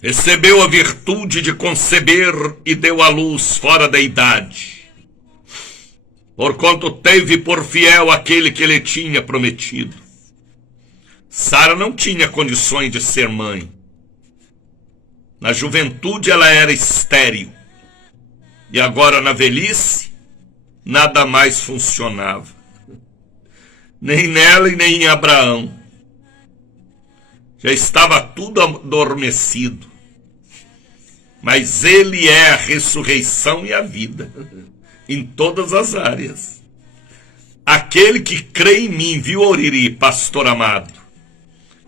recebeu a virtude de conceber e deu à luz fora da idade, porquanto teve por fiel aquele que lhe tinha prometido. Sara não tinha condições de ser mãe. Na juventude ela era estéril. E agora na velhice, nada mais funcionava. Nem nela e nem em Abraão. Já estava tudo adormecido. Mas ele é a ressurreição e a vida. Em todas as áreas. Aquele que crê em mim, viu, Oriri, pastor amado?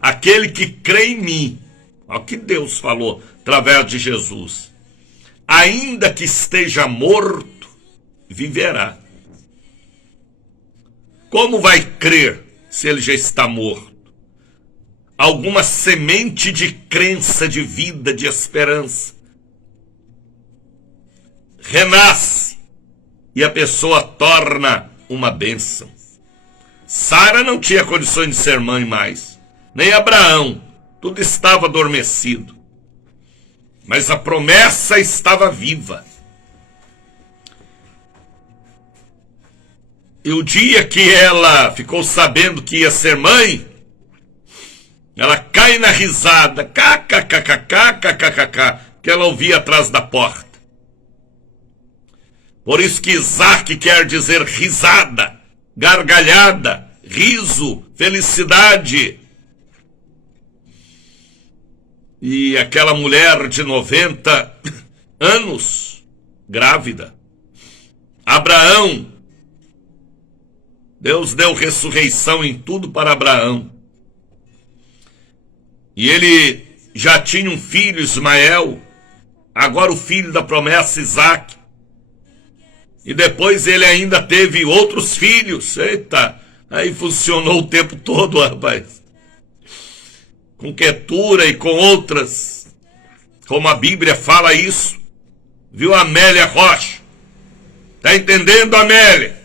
Aquele que crê em mim. Olha o que Deus falou através de Jesus. Ainda que esteja morto, viverá. Como vai crer se ele já está morto? Alguma semente de crença, de vida, de esperança. Renasce e a pessoa torna uma bênção. Sara não tinha condições de ser mãe mais, nem Abraão, tudo estava adormecido. Mas a promessa estava viva. E o dia que ela ficou sabendo que ia ser mãe, ela cai na risada, kkkkkkkk, que ela ouvia atrás da porta. Por isso que Isaac quer dizer risada, gargalhada, riso, felicidade. E aquela mulher de 90 anos, grávida. Abraão, Deus deu ressurreição em tudo para Abraão. E ele já tinha um filho, Ismael, agora o filho da promessa, Isaac. E depois ele ainda teve outros filhos. Eita, aí funcionou o tempo todo, rapaz. Com Quetura e com outras. Como a Bíblia fala isso. Viu, Amélia Rocha? Tá entendendo, Amélia?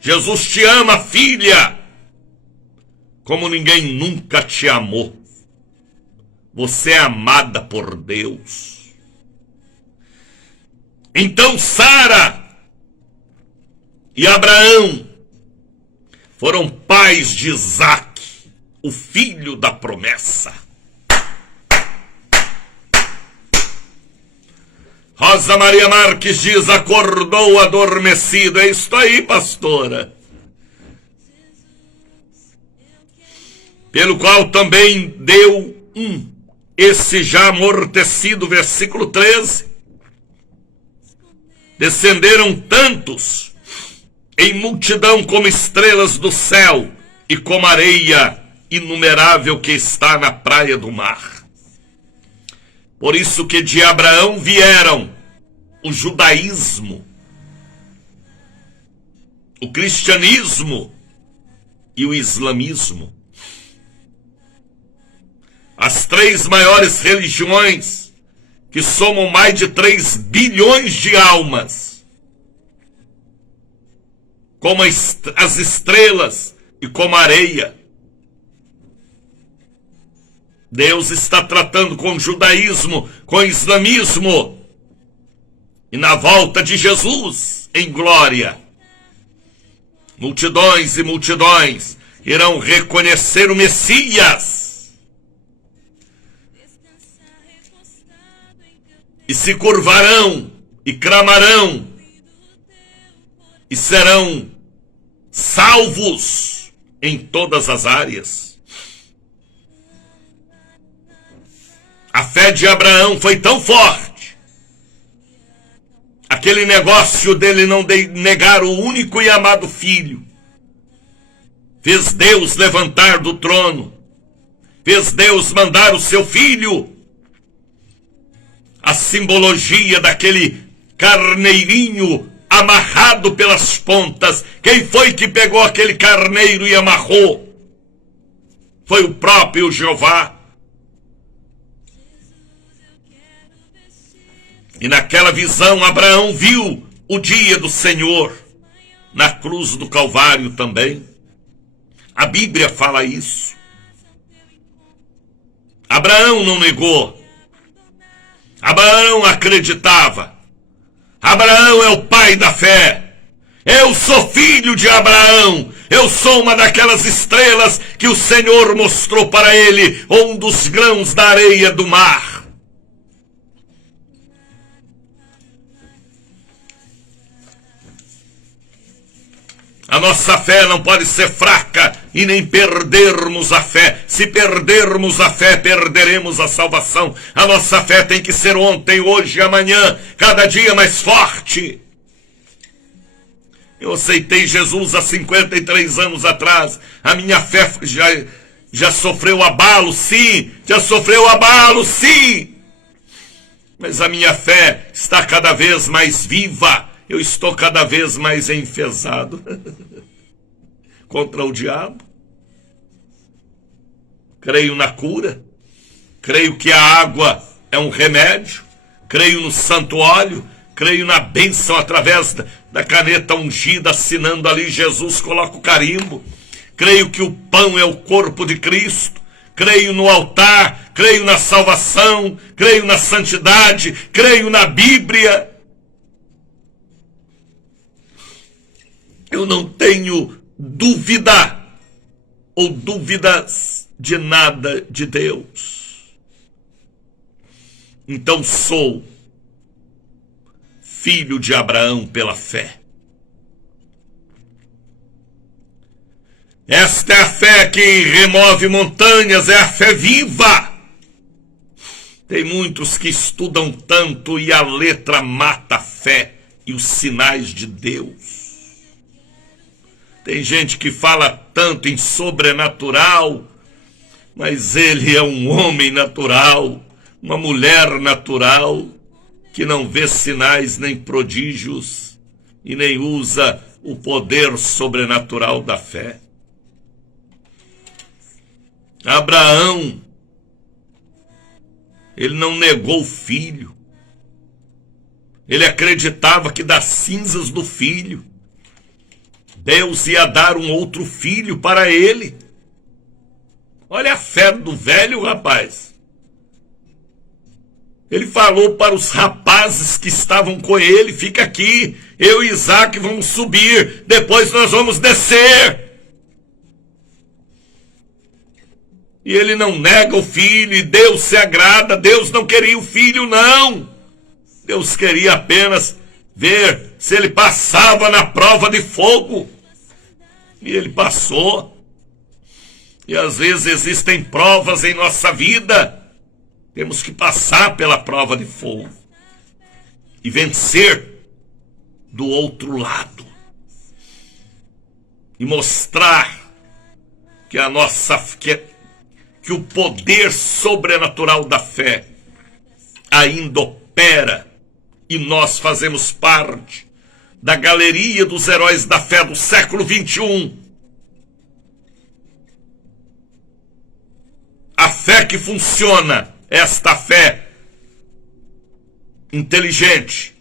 Jesus te ama, filha, como ninguém nunca te amou. Você é amada por Deus. Então Sara e Abraão foram pais de Isaque, o filho da promessa. Rosa Maria Marques diz: acordou adormecido. É isso aí, pastora. Pelo qual também deu esse já amortecido, versículo 13. Descenderam tantos em multidão como estrelas do céu e como areia inumerável que está na praia do mar. Por isso que de Abraão vieram o judaísmo, o cristianismo e o islamismo. As três maiores religiões que somam mais de 3 bilhões de almas, como as estrelas e como a areia. Deus está tratando com o judaísmo, com o islamismo. E na volta de Jesus, em glória, multidões e multidões irão reconhecer o Messias e se curvarão e clamarão e serão salvos em todas as áreas. A fé de Abraão foi tão forte, aquele negócio dele não negar o único e amado filho, fez Deus levantar do trono, fez Deus mandar o seu filho, a simbologia daquele carneirinho amarrado pelas pontas. Quem foi que pegou aquele carneiro e amarrou? Foi o próprio Jeová. E naquela visão Abraão viu o dia do Senhor, na cruz do Calvário também. A Bíblia fala isso. Abraão não negou. Abraão acreditava. Abraão é o pai da fé. Eu sou filho de Abraão. Eu sou uma daquelas estrelas que o Senhor mostrou para ele, ou um dos grãos da areia do mar. A nossa fé não pode ser fraca e nem perdermos a fé. Se perdermos a fé, perderemos a salvação. A nossa fé tem que ser ontem, hoje e amanhã, cada dia mais forte. Eu aceitei Jesus há 53 anos atrás. A minha fé já sofreu abalo, sim. Já sofreu abalo, sim. Mas a minha fé está cada vez mais viva. Eu estou cada vez mais enfesado contra o diabo. Creio na cura. Creio que a água é um remédio. Creio no santo óleo. Creio na bênção através da caneta ungida, assinando ali Jesus, coloca o carimbo. Creio que o pão é o corpo de Cristo. Creio no altar. Creio na salvação. Creio na santidade. Creio na Bíblia. Eu não tenho dúvida ou dúvidas de nada de Deus. Então sou filho de Abraão pela fé. Esta é a fé que remove montanhas, é a fé viva. Tem muitos que estudam tanto e a letra mata a fé e os sinais de Deus. Tem gente que fala tanto em sobrenatural, mas ele é um homem natural, uma mulher natural, que não vê sinais nem prodígios e nem usa o poder sobrenatural da fé. Abraão, ele não negou o filho. Ele acreditava que das cinzas do filho, Deus ia dar um outro filho para ele. Olha a fé do velho rapaz. Ele falou para os rapazes que estavam com ele: fica aqui, eu e Isaac vamos subir, depois nós vamos descer. E ele não nega o filho, e Deus se agrada. Deus não queria o filho, não. Deus queria apenas ver se ele passava na prova de fogo. E ele passou. E às vezes existem provas em nossa vida. Temos que passar pela prova de fogo e vencer do outro lado. E mostrar que que o poder sobrenatural da fé ainda opera, e nós fazemos parte da galeria dos heróis da fé do século 21. A fé que funciona, esta fé inteligente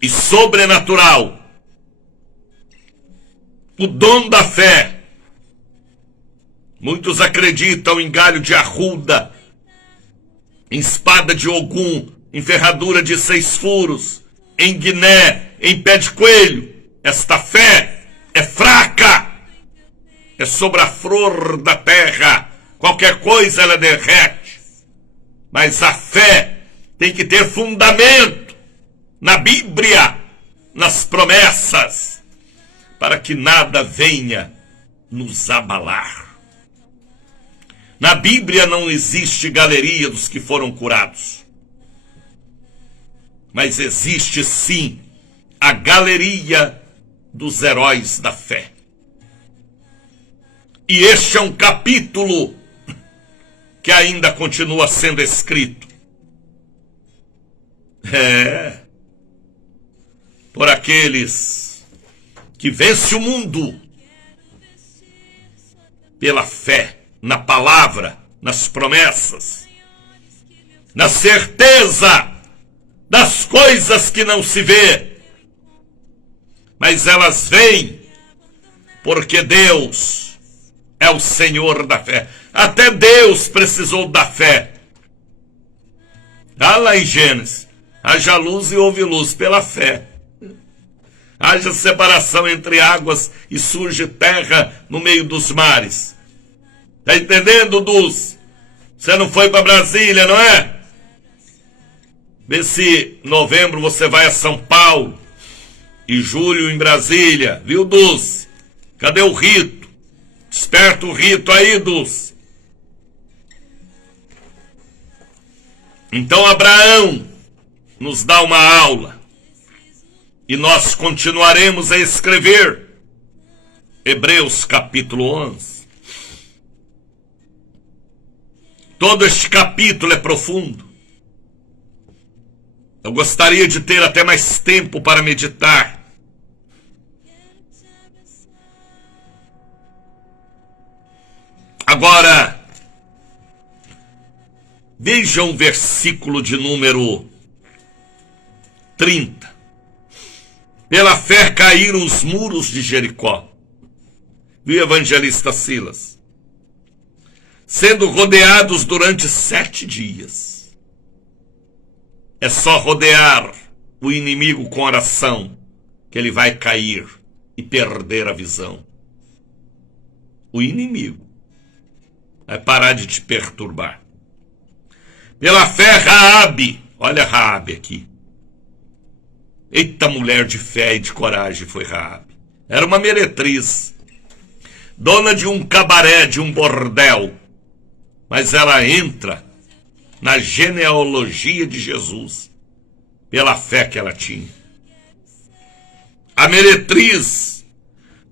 e sobrenatural, o dom da fé. Muitos acreditam em galho de arruda, em espada de Ogum, em ferradura de 6 furos, em guiné, em pé de coelho. Esta fé é fraca, é sobre a flor da terra, qualquer coisa ela derrete. Mas a fé tem que ter fundamento na Bíblia, nas promessas, para que nada venha nos abalar. Na Bíblia não existe galeria dos que foram curados. Mas existe sim a galeria dos heróis da fé. E este é um capítulo que ainda continua sendo escrito. Por aqueles que vencem o mundo pela fé na palavra, nas promessas, na certeza das coisas que não se vê, mas elas vêm porque Deus é o Senhor da fé. Até Deus precisou da fé. Está lá em Gênesis: haja luz e houve luz pela fé. Haja separação entre águas e surge terra no meio dos mares. Está entendendo, Dulce? Você não foi para Brasília, não é? Vê se em novembro você vai a São Paulo e julho em Brasília, viu, Dulce? Cadê o rito? Desperta o rito aí, Dulce. Então Abraão nos dá uma aula e nós continuaremos a escrever Hebreus capítulo 11. Todo este capítulo é profundo. Eu gostaria de ter até mais tempo para meditar. Agora, veja um versículo de número 30. Pela fé caíram os muros de Jericó. Viu, evangelista Silas? Sendo rodeados durante 7 dias. É só rodear o inimigo com oração que ele vai cair e perder a visão. O inimigo vai parar de te perturbar. Pela fé, Raabe, olha Raabe aqui. Eita, mulher de fé e de coragem foi Raabe. Era uma meretriz, dona de um cabaré, de um bordel. Mas ela entra na genealogia de Jesus pela fé que ela tinha. A meretriz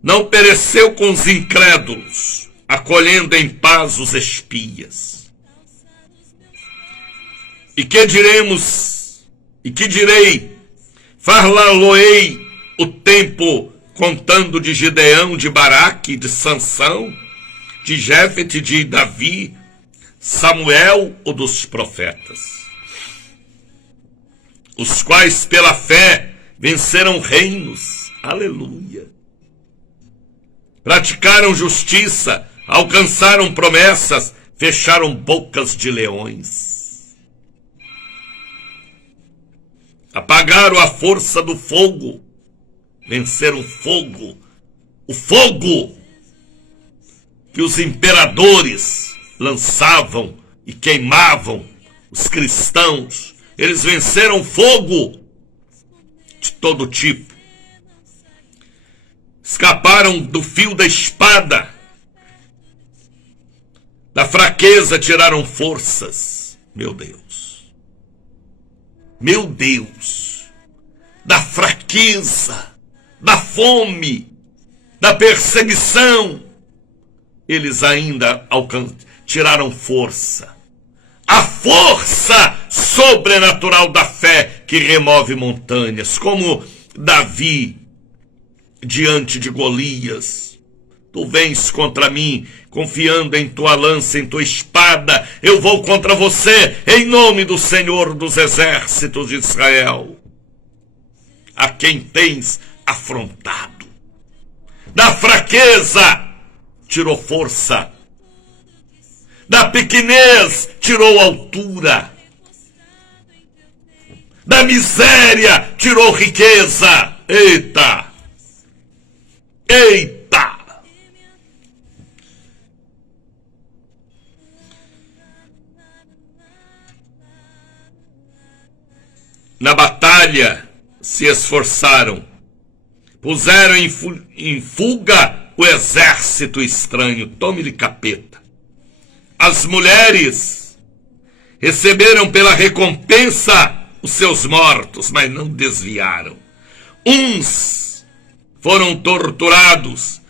não pereceu com os incrédulos, acolhendo em paz os espias. E que diremos? E que direi? Far-la-lo-ei o tempo contando de Gideão, de Baraque, de Sansão, de Jéfete, de Davi, Samuel ou dos profetas, os quais pela fé venceram reinos, aleluia, praticaram justiça, alcançaram promessas, fecharam bocas de leões, apagaram a força do fogo, venceram fogo, o fogo que os imperadores lançavam e queimavam os cristãos. Eles venceram fogo de todo tipo, escaparam do fio da espada, da fraqueza tiraram forças, meu Deus, da fraqueza, da fome, da perseguição, eles ainda tiraram força. A força sobrenatural da fé que remove montanhas, como Davi diante de Golias. Tu vens contra mim, confiando em tua lança, em tua espada, eu vou contra você, em nome do Senhor dos exércitos de Israel, a quem tens afrontado. Da fraqueza tirou força, da pequenez tirou altura, da miséria tirou riqueza. Eita! Na batalha se esforçaram, puseram em fuga o exército estranho. Tome-lhe capeta. As mulheres receberam pela recompensa os seus mortos, mas não desviaram. Uns foram torturados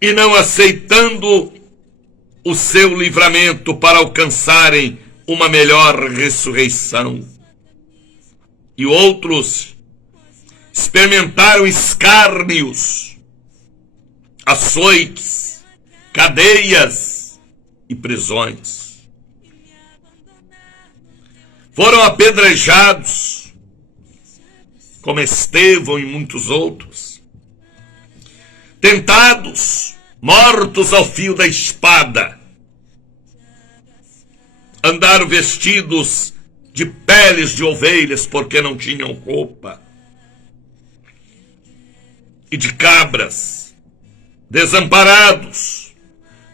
e não aceitando o seu livramento para alcançarem uma melhor ressurreição. E outros experimentaram escárnios, açoites, cadeias e prisões. Foram apedrejados, como Estevão e muitos outros, tentados, mortos ao fio da espada, andaram vestidos de peles de ovelhas porque não tinham roupa, e de cabras, desamparados,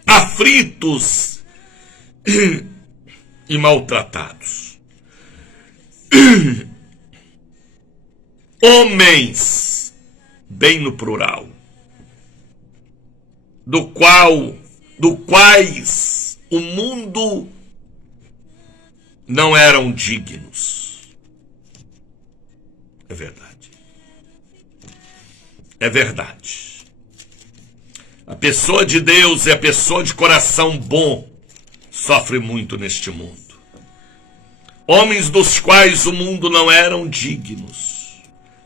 aflitos e maltratados. Homens, bem no plural, do quais o mundo não eram dignos. É verdade. É verdade. A pessoa de Deus e a pessoa de coração bom sofre muito neste mundo. Homens dos quais o mundo não eram dignos.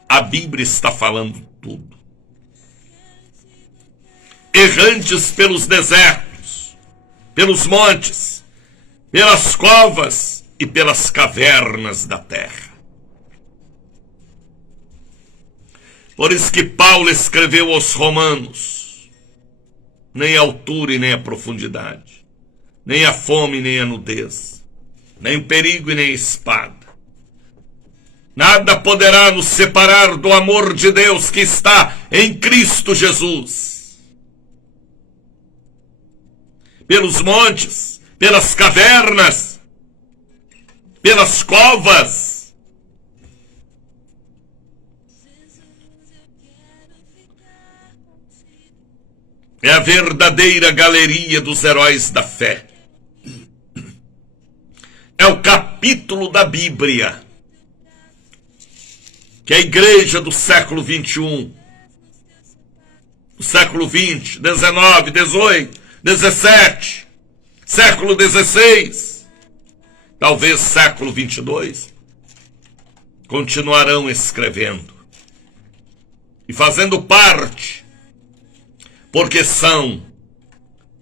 A Bíblia está falando tudo. Errantes pelos desertos, pelos montes, pelas covas e pelas cavernas da terra. Por isso que Paulo escreveu aos Romanos: nem a altura e nem a profundidade, nem a fome nem a nudez, nem o perigo e nem a espada, nada poderá nos separar do amor de Deus que está em Cristo Jesus. Pelos montes, pelas cavernas, pelas covas, é a verdadeira galeria dos heróis da fé. É o capítulo da Bíblia que a igreja do século 21, do século 20, 19, 18, 17, século 16, talvez século 22, continuarão escrevendo. e fazendo parte, porque são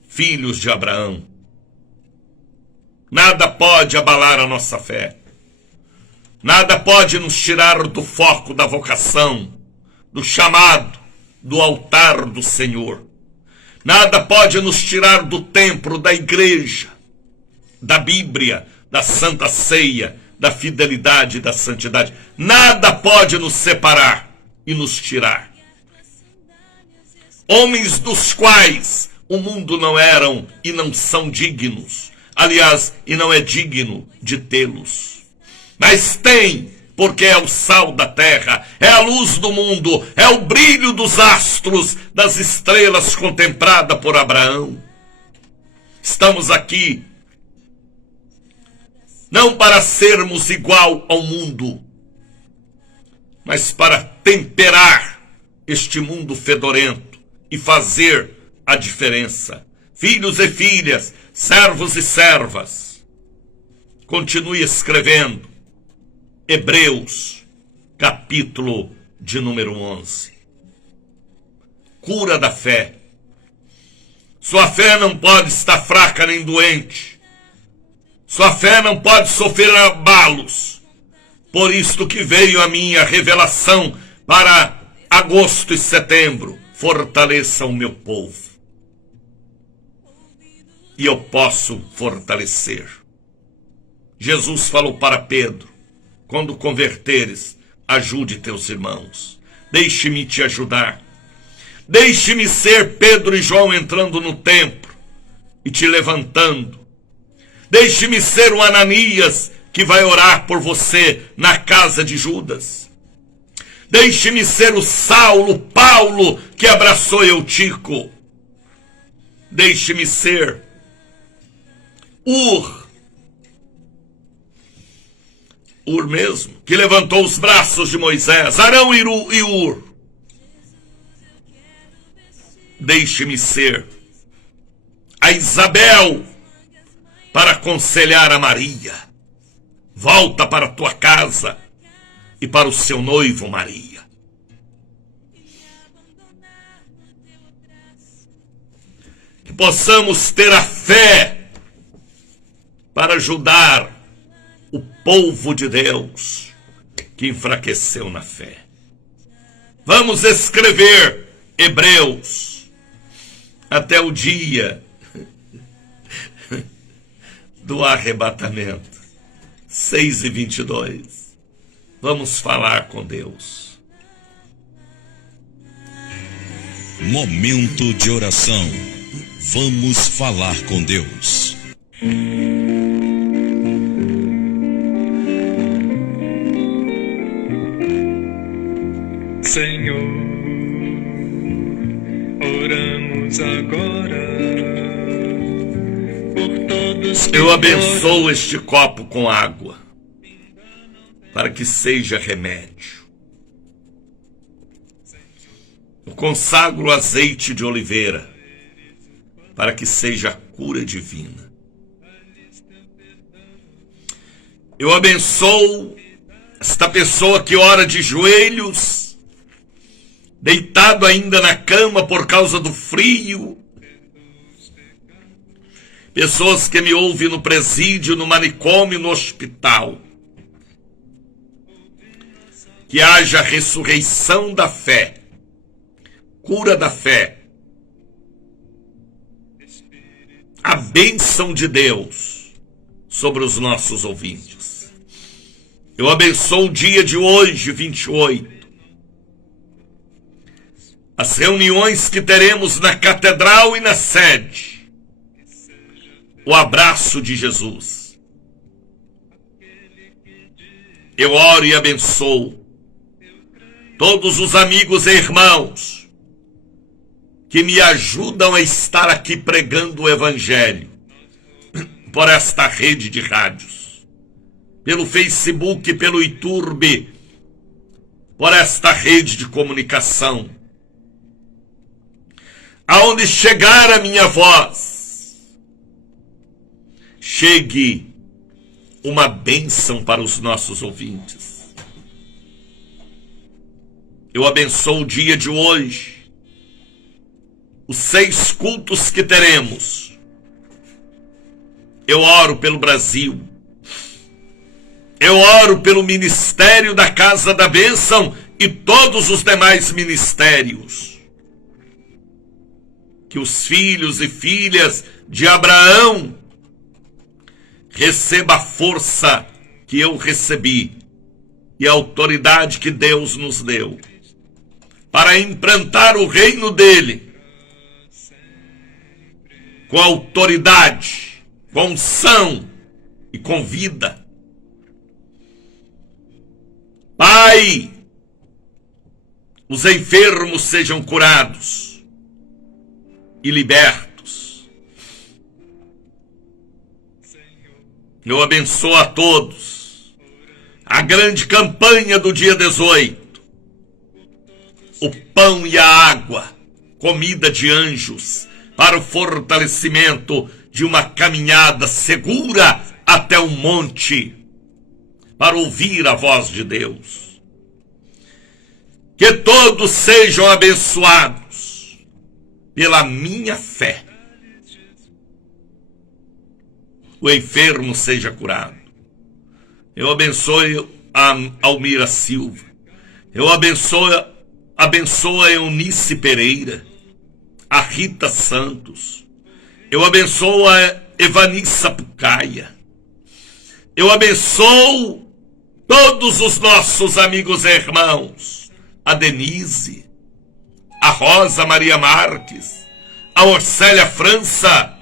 filhos de Abraão. Nada pode abalar a nossa fé. Nada pode nos tirar do foco da vocação, do chamado, do altar do Senhor. Nada pode nos tirar do templo, da igreja, da Bíblia, da Santa Ceia, da fidelidade e da santidade. Nada pode nos separar e nos tirar. Homens dos quais o mundo não eram e não são dignos. Aliás, e não é digno de tê-los. Mas tem, porque é o sal da terra, é a luz do mundo, é o brilho dos astros, das estrelas contemplada por Abraão. Estamos aqui não para sermos igual ao mundo, mas para temperar este mundo fedorento e fazer a diferença. Filhos e filhas, servos e servas, continue escrevendo. Hebreus, capítulo de número 11. Cura da fé. Sua fé não pode estar fraca nem doente. Sua fé não pode sofrer abalos. Por isto que veio a minha revelação para agosto e setembro. Fortaleça o meu povo. E eu posso fortalecer. Jesus falou para Pedro: quando converteres, ajude teus irmãos. Deixe-me te ajudar. Deixe-me ser Pedro e João entrando no templo e te levantando. Deixe-me ser o Ananias que vai orar por você na casa de Judas. Deixe-me ser o Saulo, Paulo, que abraçou Eutico. Deixe-me ser Ur mesmo, que levantou os braços de Moisés, Arão e Ur. Deixe-me ser a Isabel para aconselhar a Maria. Volta para a tua casa e para o seu noivo Maria. Que possamos ter a fé para ajudar o povo de Deus que enfraqueceu na fé. Vamos escrever Hebreus até o dia do arrebatamento. 6:22. Vamos falar com Deus. Momento de oração. Vamos falar com Deus. Senhor, oramos agora por todos que Eu abençoo este copo com água, para que seja remédio. Eu consagro o azeite de oliveira, para que seja cura divina. Eu abençoo esta pessoa que ora de joelhos, deitado ainda na cama por causa do frio. Pessoas que me ouvem no presídio, no manicômio, no hospital. Que haja ressurreição da fé, cura da fé, a bênção de Deus sobre os nossos ouvintes. Eu abençoo o dia de hoje, 28. As reuniões que teremos na catedral e na sede. O abraço de Jesus. Eu oro e abençoo todos os amigos e irmãos que me ajudam a estar aqui pregando o Evangelho por esta rede de rádios, pelo Facebook, pelo YouTube, por esta rede de comunicação. Aonde chegar a minha voz, chegue uma bênção para os nossos ouvintes. Eu abençoo o dia de hoje, os 6 cultos que teremos. Eu oro pelo Brasil. Eu oro pelo ministério da Casa da Bênção e todos os demais ministérios. Que os filhos e filhas de Abraão recebam a força que eu recebi e a autoridade que Deus nos deu para implantar o reino dele com autoridade, com unção e com vida. Pai, os enfermos sejam curados e libertos. Eu abençoo a todos. A grande campanha do dia 18. O pão e a água, comida de anjos, para o fortalecimento de uma caminhada segura até o monte, para ouvir a voz de Deus. Que todos sejam abençoados pela minha fé. O enfermo seja curado. Eu abençoe a Almira Silva. Eu abençoe a Eunice Pereira, a Rita Santos. Eu abençoo a Evanissa Pucaia. Eu abençoo todos os nossos amigos e irmãos. A Denise, a Rosa Maria Marques, a Orcélia França.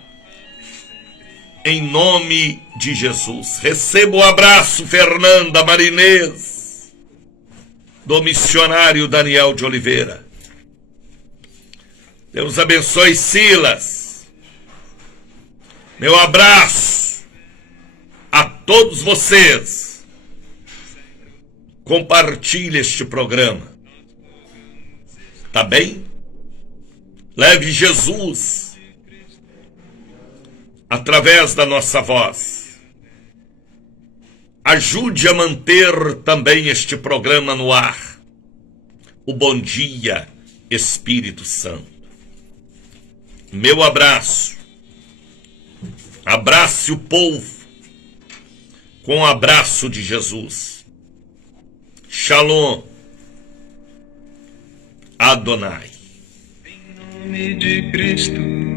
Em nome de Jesus. Receba o abraço, Fernanda Marinês, do missionário Daniel de Oliveira. Deus abençoe Silas. Meu abraço a todos vocês. Compartilhe este programa. Tá bem? Leve Jesus através da nossa voz. Ajude a manter também este programa no ar. O Bom Dia, Espírito Santo. Meu abraço. Abrace o povo com o abraço de Jesus. Shalom. Adonai. Em nome de Cristo.